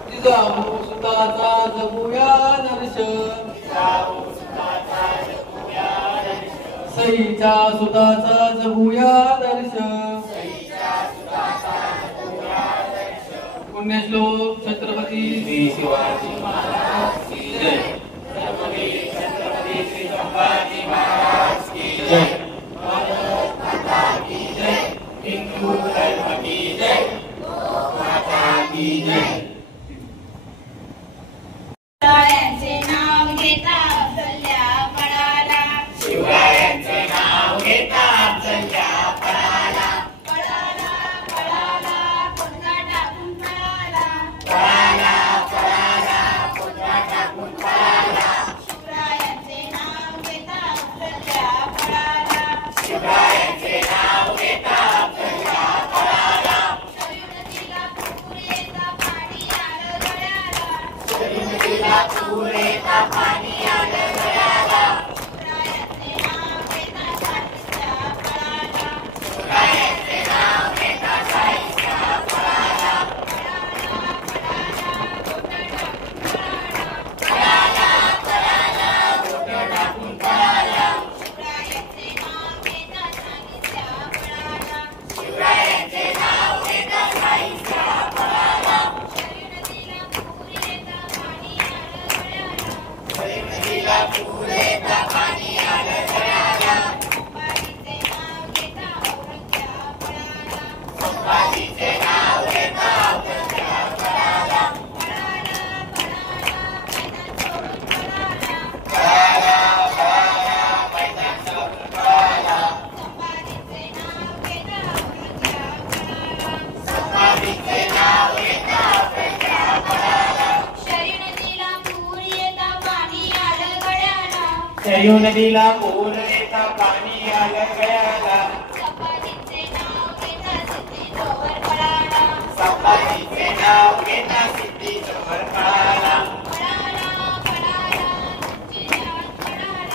जिजाऊ सुताचा जगूया दर्श सईच्या सुताचा जगूया दर्श पुण्यश्लोक छत्रपती श्री शिवाजी महाराज की जय छत्रपती श्री संभाजी महाराज की जय हिंदू धर्म की जय माता की जय शिवरायांचे नाव घेता अफजल्या पळाला शिवरायांचे नाव घेता अफजल्या पळाला पळाला पळाला कोणता टाकून पळाला पळाला पळाला पुन्हा टाकून पळाला शिवरायांचे नाव घेता अफजल्या पळाला शिवरायांचे नाव घेता अफजल्या पळाला शरीर नदीला पूर येता पाणी आलं गळ्याला शरीर नदीला पूर येता शिवरायांचे नाव घेता साहित्या पळाला पळाला पळाला बोटं टाकून पळाला शिवरायांचे नाव घेता साहित्या पळाला शिवरायांचे नाव घेता साहित्या पळाला शरीर नदीला पूर येता पाणी आलं गळ्याला संभाजीचे नाव घेता अफजल्या पळाला पळाला पळाला मैदान सोडून पळाला संभाजीचे नाव घेता अफजल्या पळाला शरीर नदीला पूर येता पाणी आलं गळ्याला शरीर नदीला पूर येता पाणी आलं गळ्याला संभाजीचे नाव घेता सिद्धी जोवर पळाला संभाजीचे नाव घेता सिद्धी जोवर पळाला पळाला पळाला जंजिऱ्यात पळाला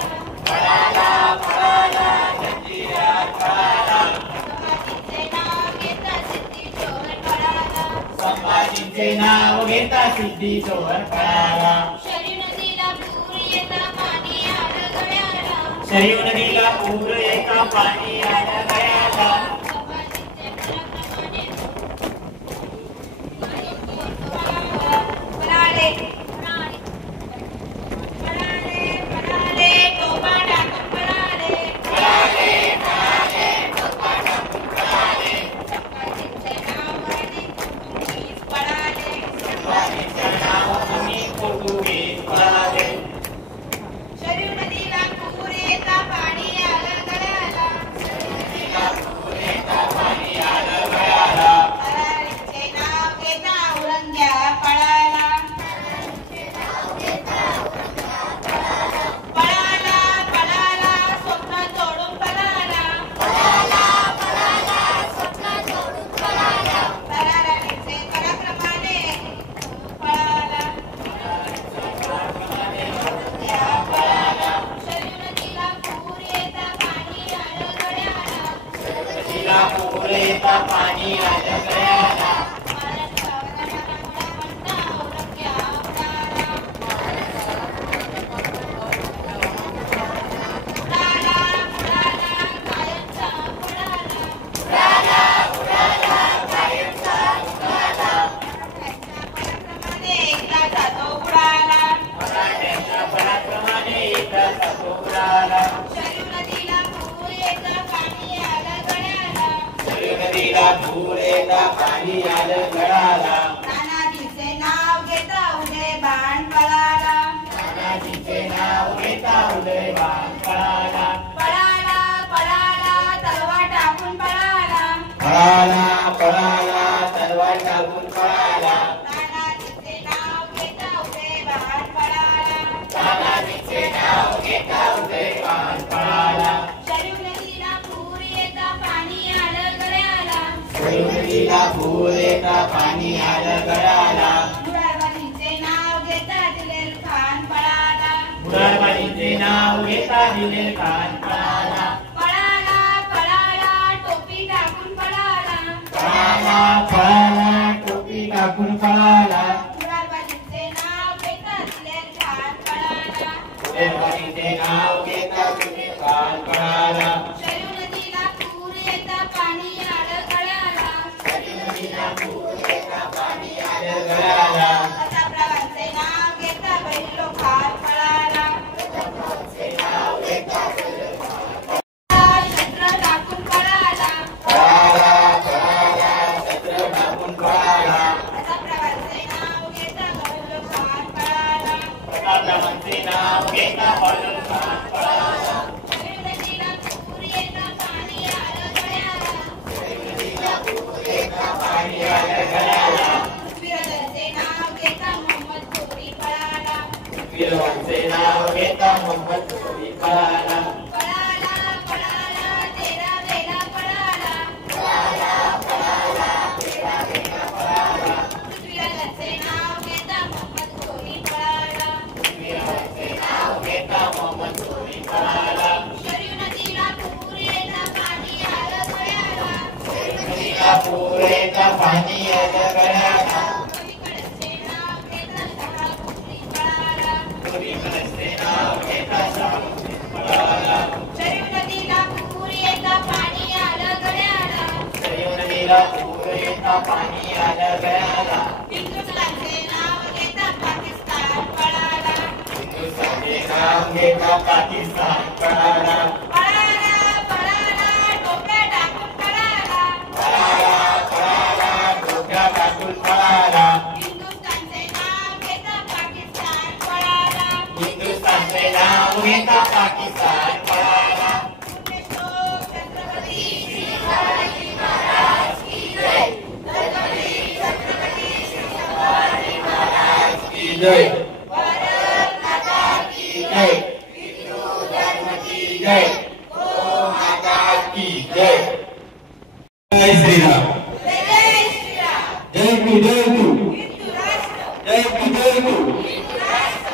पळाला पळाला जंजिऱ्यात पळाला संभाजीचे नाव घेता सिद्धी जोवर पळाला संभाजीचे नाव घेता सिद्धी जोवर पळाला शरीर नदीला पूर येता पाणी आलं गळ्याला शरीर नदीला पूर येता पाणी आलं गळ्याला पळाले पळाले पळाले टोपा टाकून पळाले पळाले पळाले टोपा टाकून पळाले संभाजीचे नाव आणि पोर्तुगीज पळाले संभाजीचे नाव आणि पोर्तुगीज पळाले शरीर नदीला पूर येता पाणी आलं गळ्याला नदीला पूर येता पाणी आलं गळ्याला पूर येता पाणी आलं गळाला तानाजीचे नाव घेता उदय बाण पळाला तानाजीचे नाव घेता उदय बाण पळाला पळाला पळाला तलवार टाकून पळाला पळाला पळाला तलवार टाकून पळाला तानाजीचे नाव घेता उदय बाण पळाला तानाजीचे नाव घेता उदय बाण पळाला शरीर नदीला पूर येता पाणी आलं गळ्याला नदीला पूर येता पाणी आलं गळाला मुरारबाजीचे नाव घेता दिलेर खान पळाला मुरारबाजीचे नाव घेता दिलेर खान पळाला पळाला पळाला टोपी टाकून पळाला पळाला पळाला टोपी टाकून पळाला मुरारबाजीचे नाव घेता दिलेर खान पळाला मुरारबाजीचे नाव घेता दिलेर खान पळाला शरीर नदीला पूर येता पाणी आलं गळ्याला नदीला पूर येता पाणी आलं गळाला प्रतापरावांचे नाव घेता बैलो खान पळाला नाव घेता छत्र टाकून पळाला पळाला पळाला छत्र टाकून पळाला प्रतापरावांचे नाव घेता बैलो खान पळाला प्रतापरावांचे नाव घेता बैलो खान पळाला शरीर नदीला पूर येता पाणी आलं गळ्याला नदीला पूर येता पाणी आलं गळाला पृथ्वीराजांचे नाव घेता मोहम्मद घोरी पळाला पृथ्वीराजांचे नाव घेता मोहम्मद घोरी पळाला पळाला पळाला तेरा वेला पळाला पृथ्वीराजांचे नाव घेता मोहम्मद घोरी पळाला पृथ्वीराजांचे नाव घेता मोहम्मद घोरी पळाला शरीर नदीला पूर येता पाणी आलं गळ्याला नदीला पूर येता पाणी आलं गळाला कवीकडचे नाव घेता शहापुत्री पळाला कवीकडचे नाव घेता शहापुत्री पळाला शरीर नदीला पूर येता पाणी आलं गळ्याला नदीला पूर येता पाणी आलं गळाला हिंदुस्थानचे नाव घेता पाकिस्तान पळाला हिंदुस्थानचे नाव घेता पाकिस्तान पळाला पळाला पळाला टोप्या टाकून पळाला पळाला पळाला डोक्या टाकून पळाला हिंदुस्थानचे नाव घेता पाकिस्तान पळाला हिंदुस्थानचे नाव घेता पाकिस्तान पळाला पुण्यश्लोक छत्रपती शिवाजी महाराज की जय छत्रपती शिवाजी महाराज की जय भारत माता की जय हिंदू धर्म की जय गो माता की जय जय श्रीराम जय श्रीराम जय तू जय तू हिंदू राष्ट्र जय तू जय तू हिंदू राष्ट्र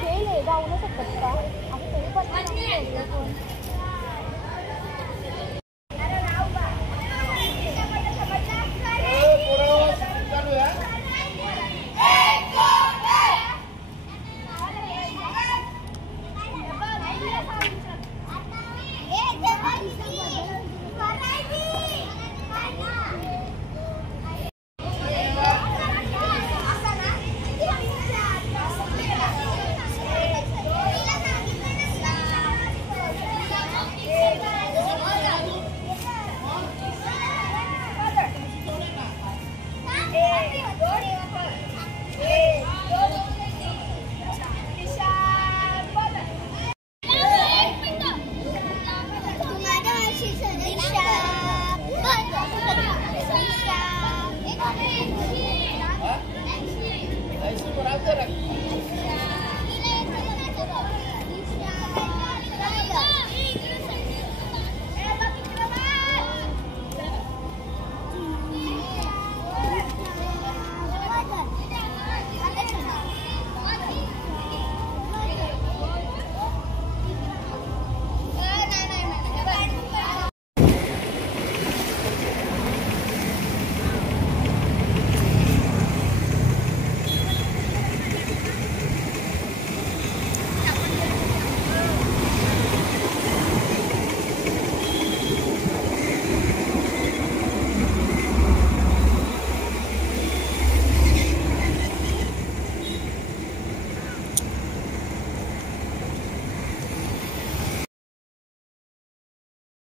खेळ आहे जाऊ न शकतात का असं तरी पण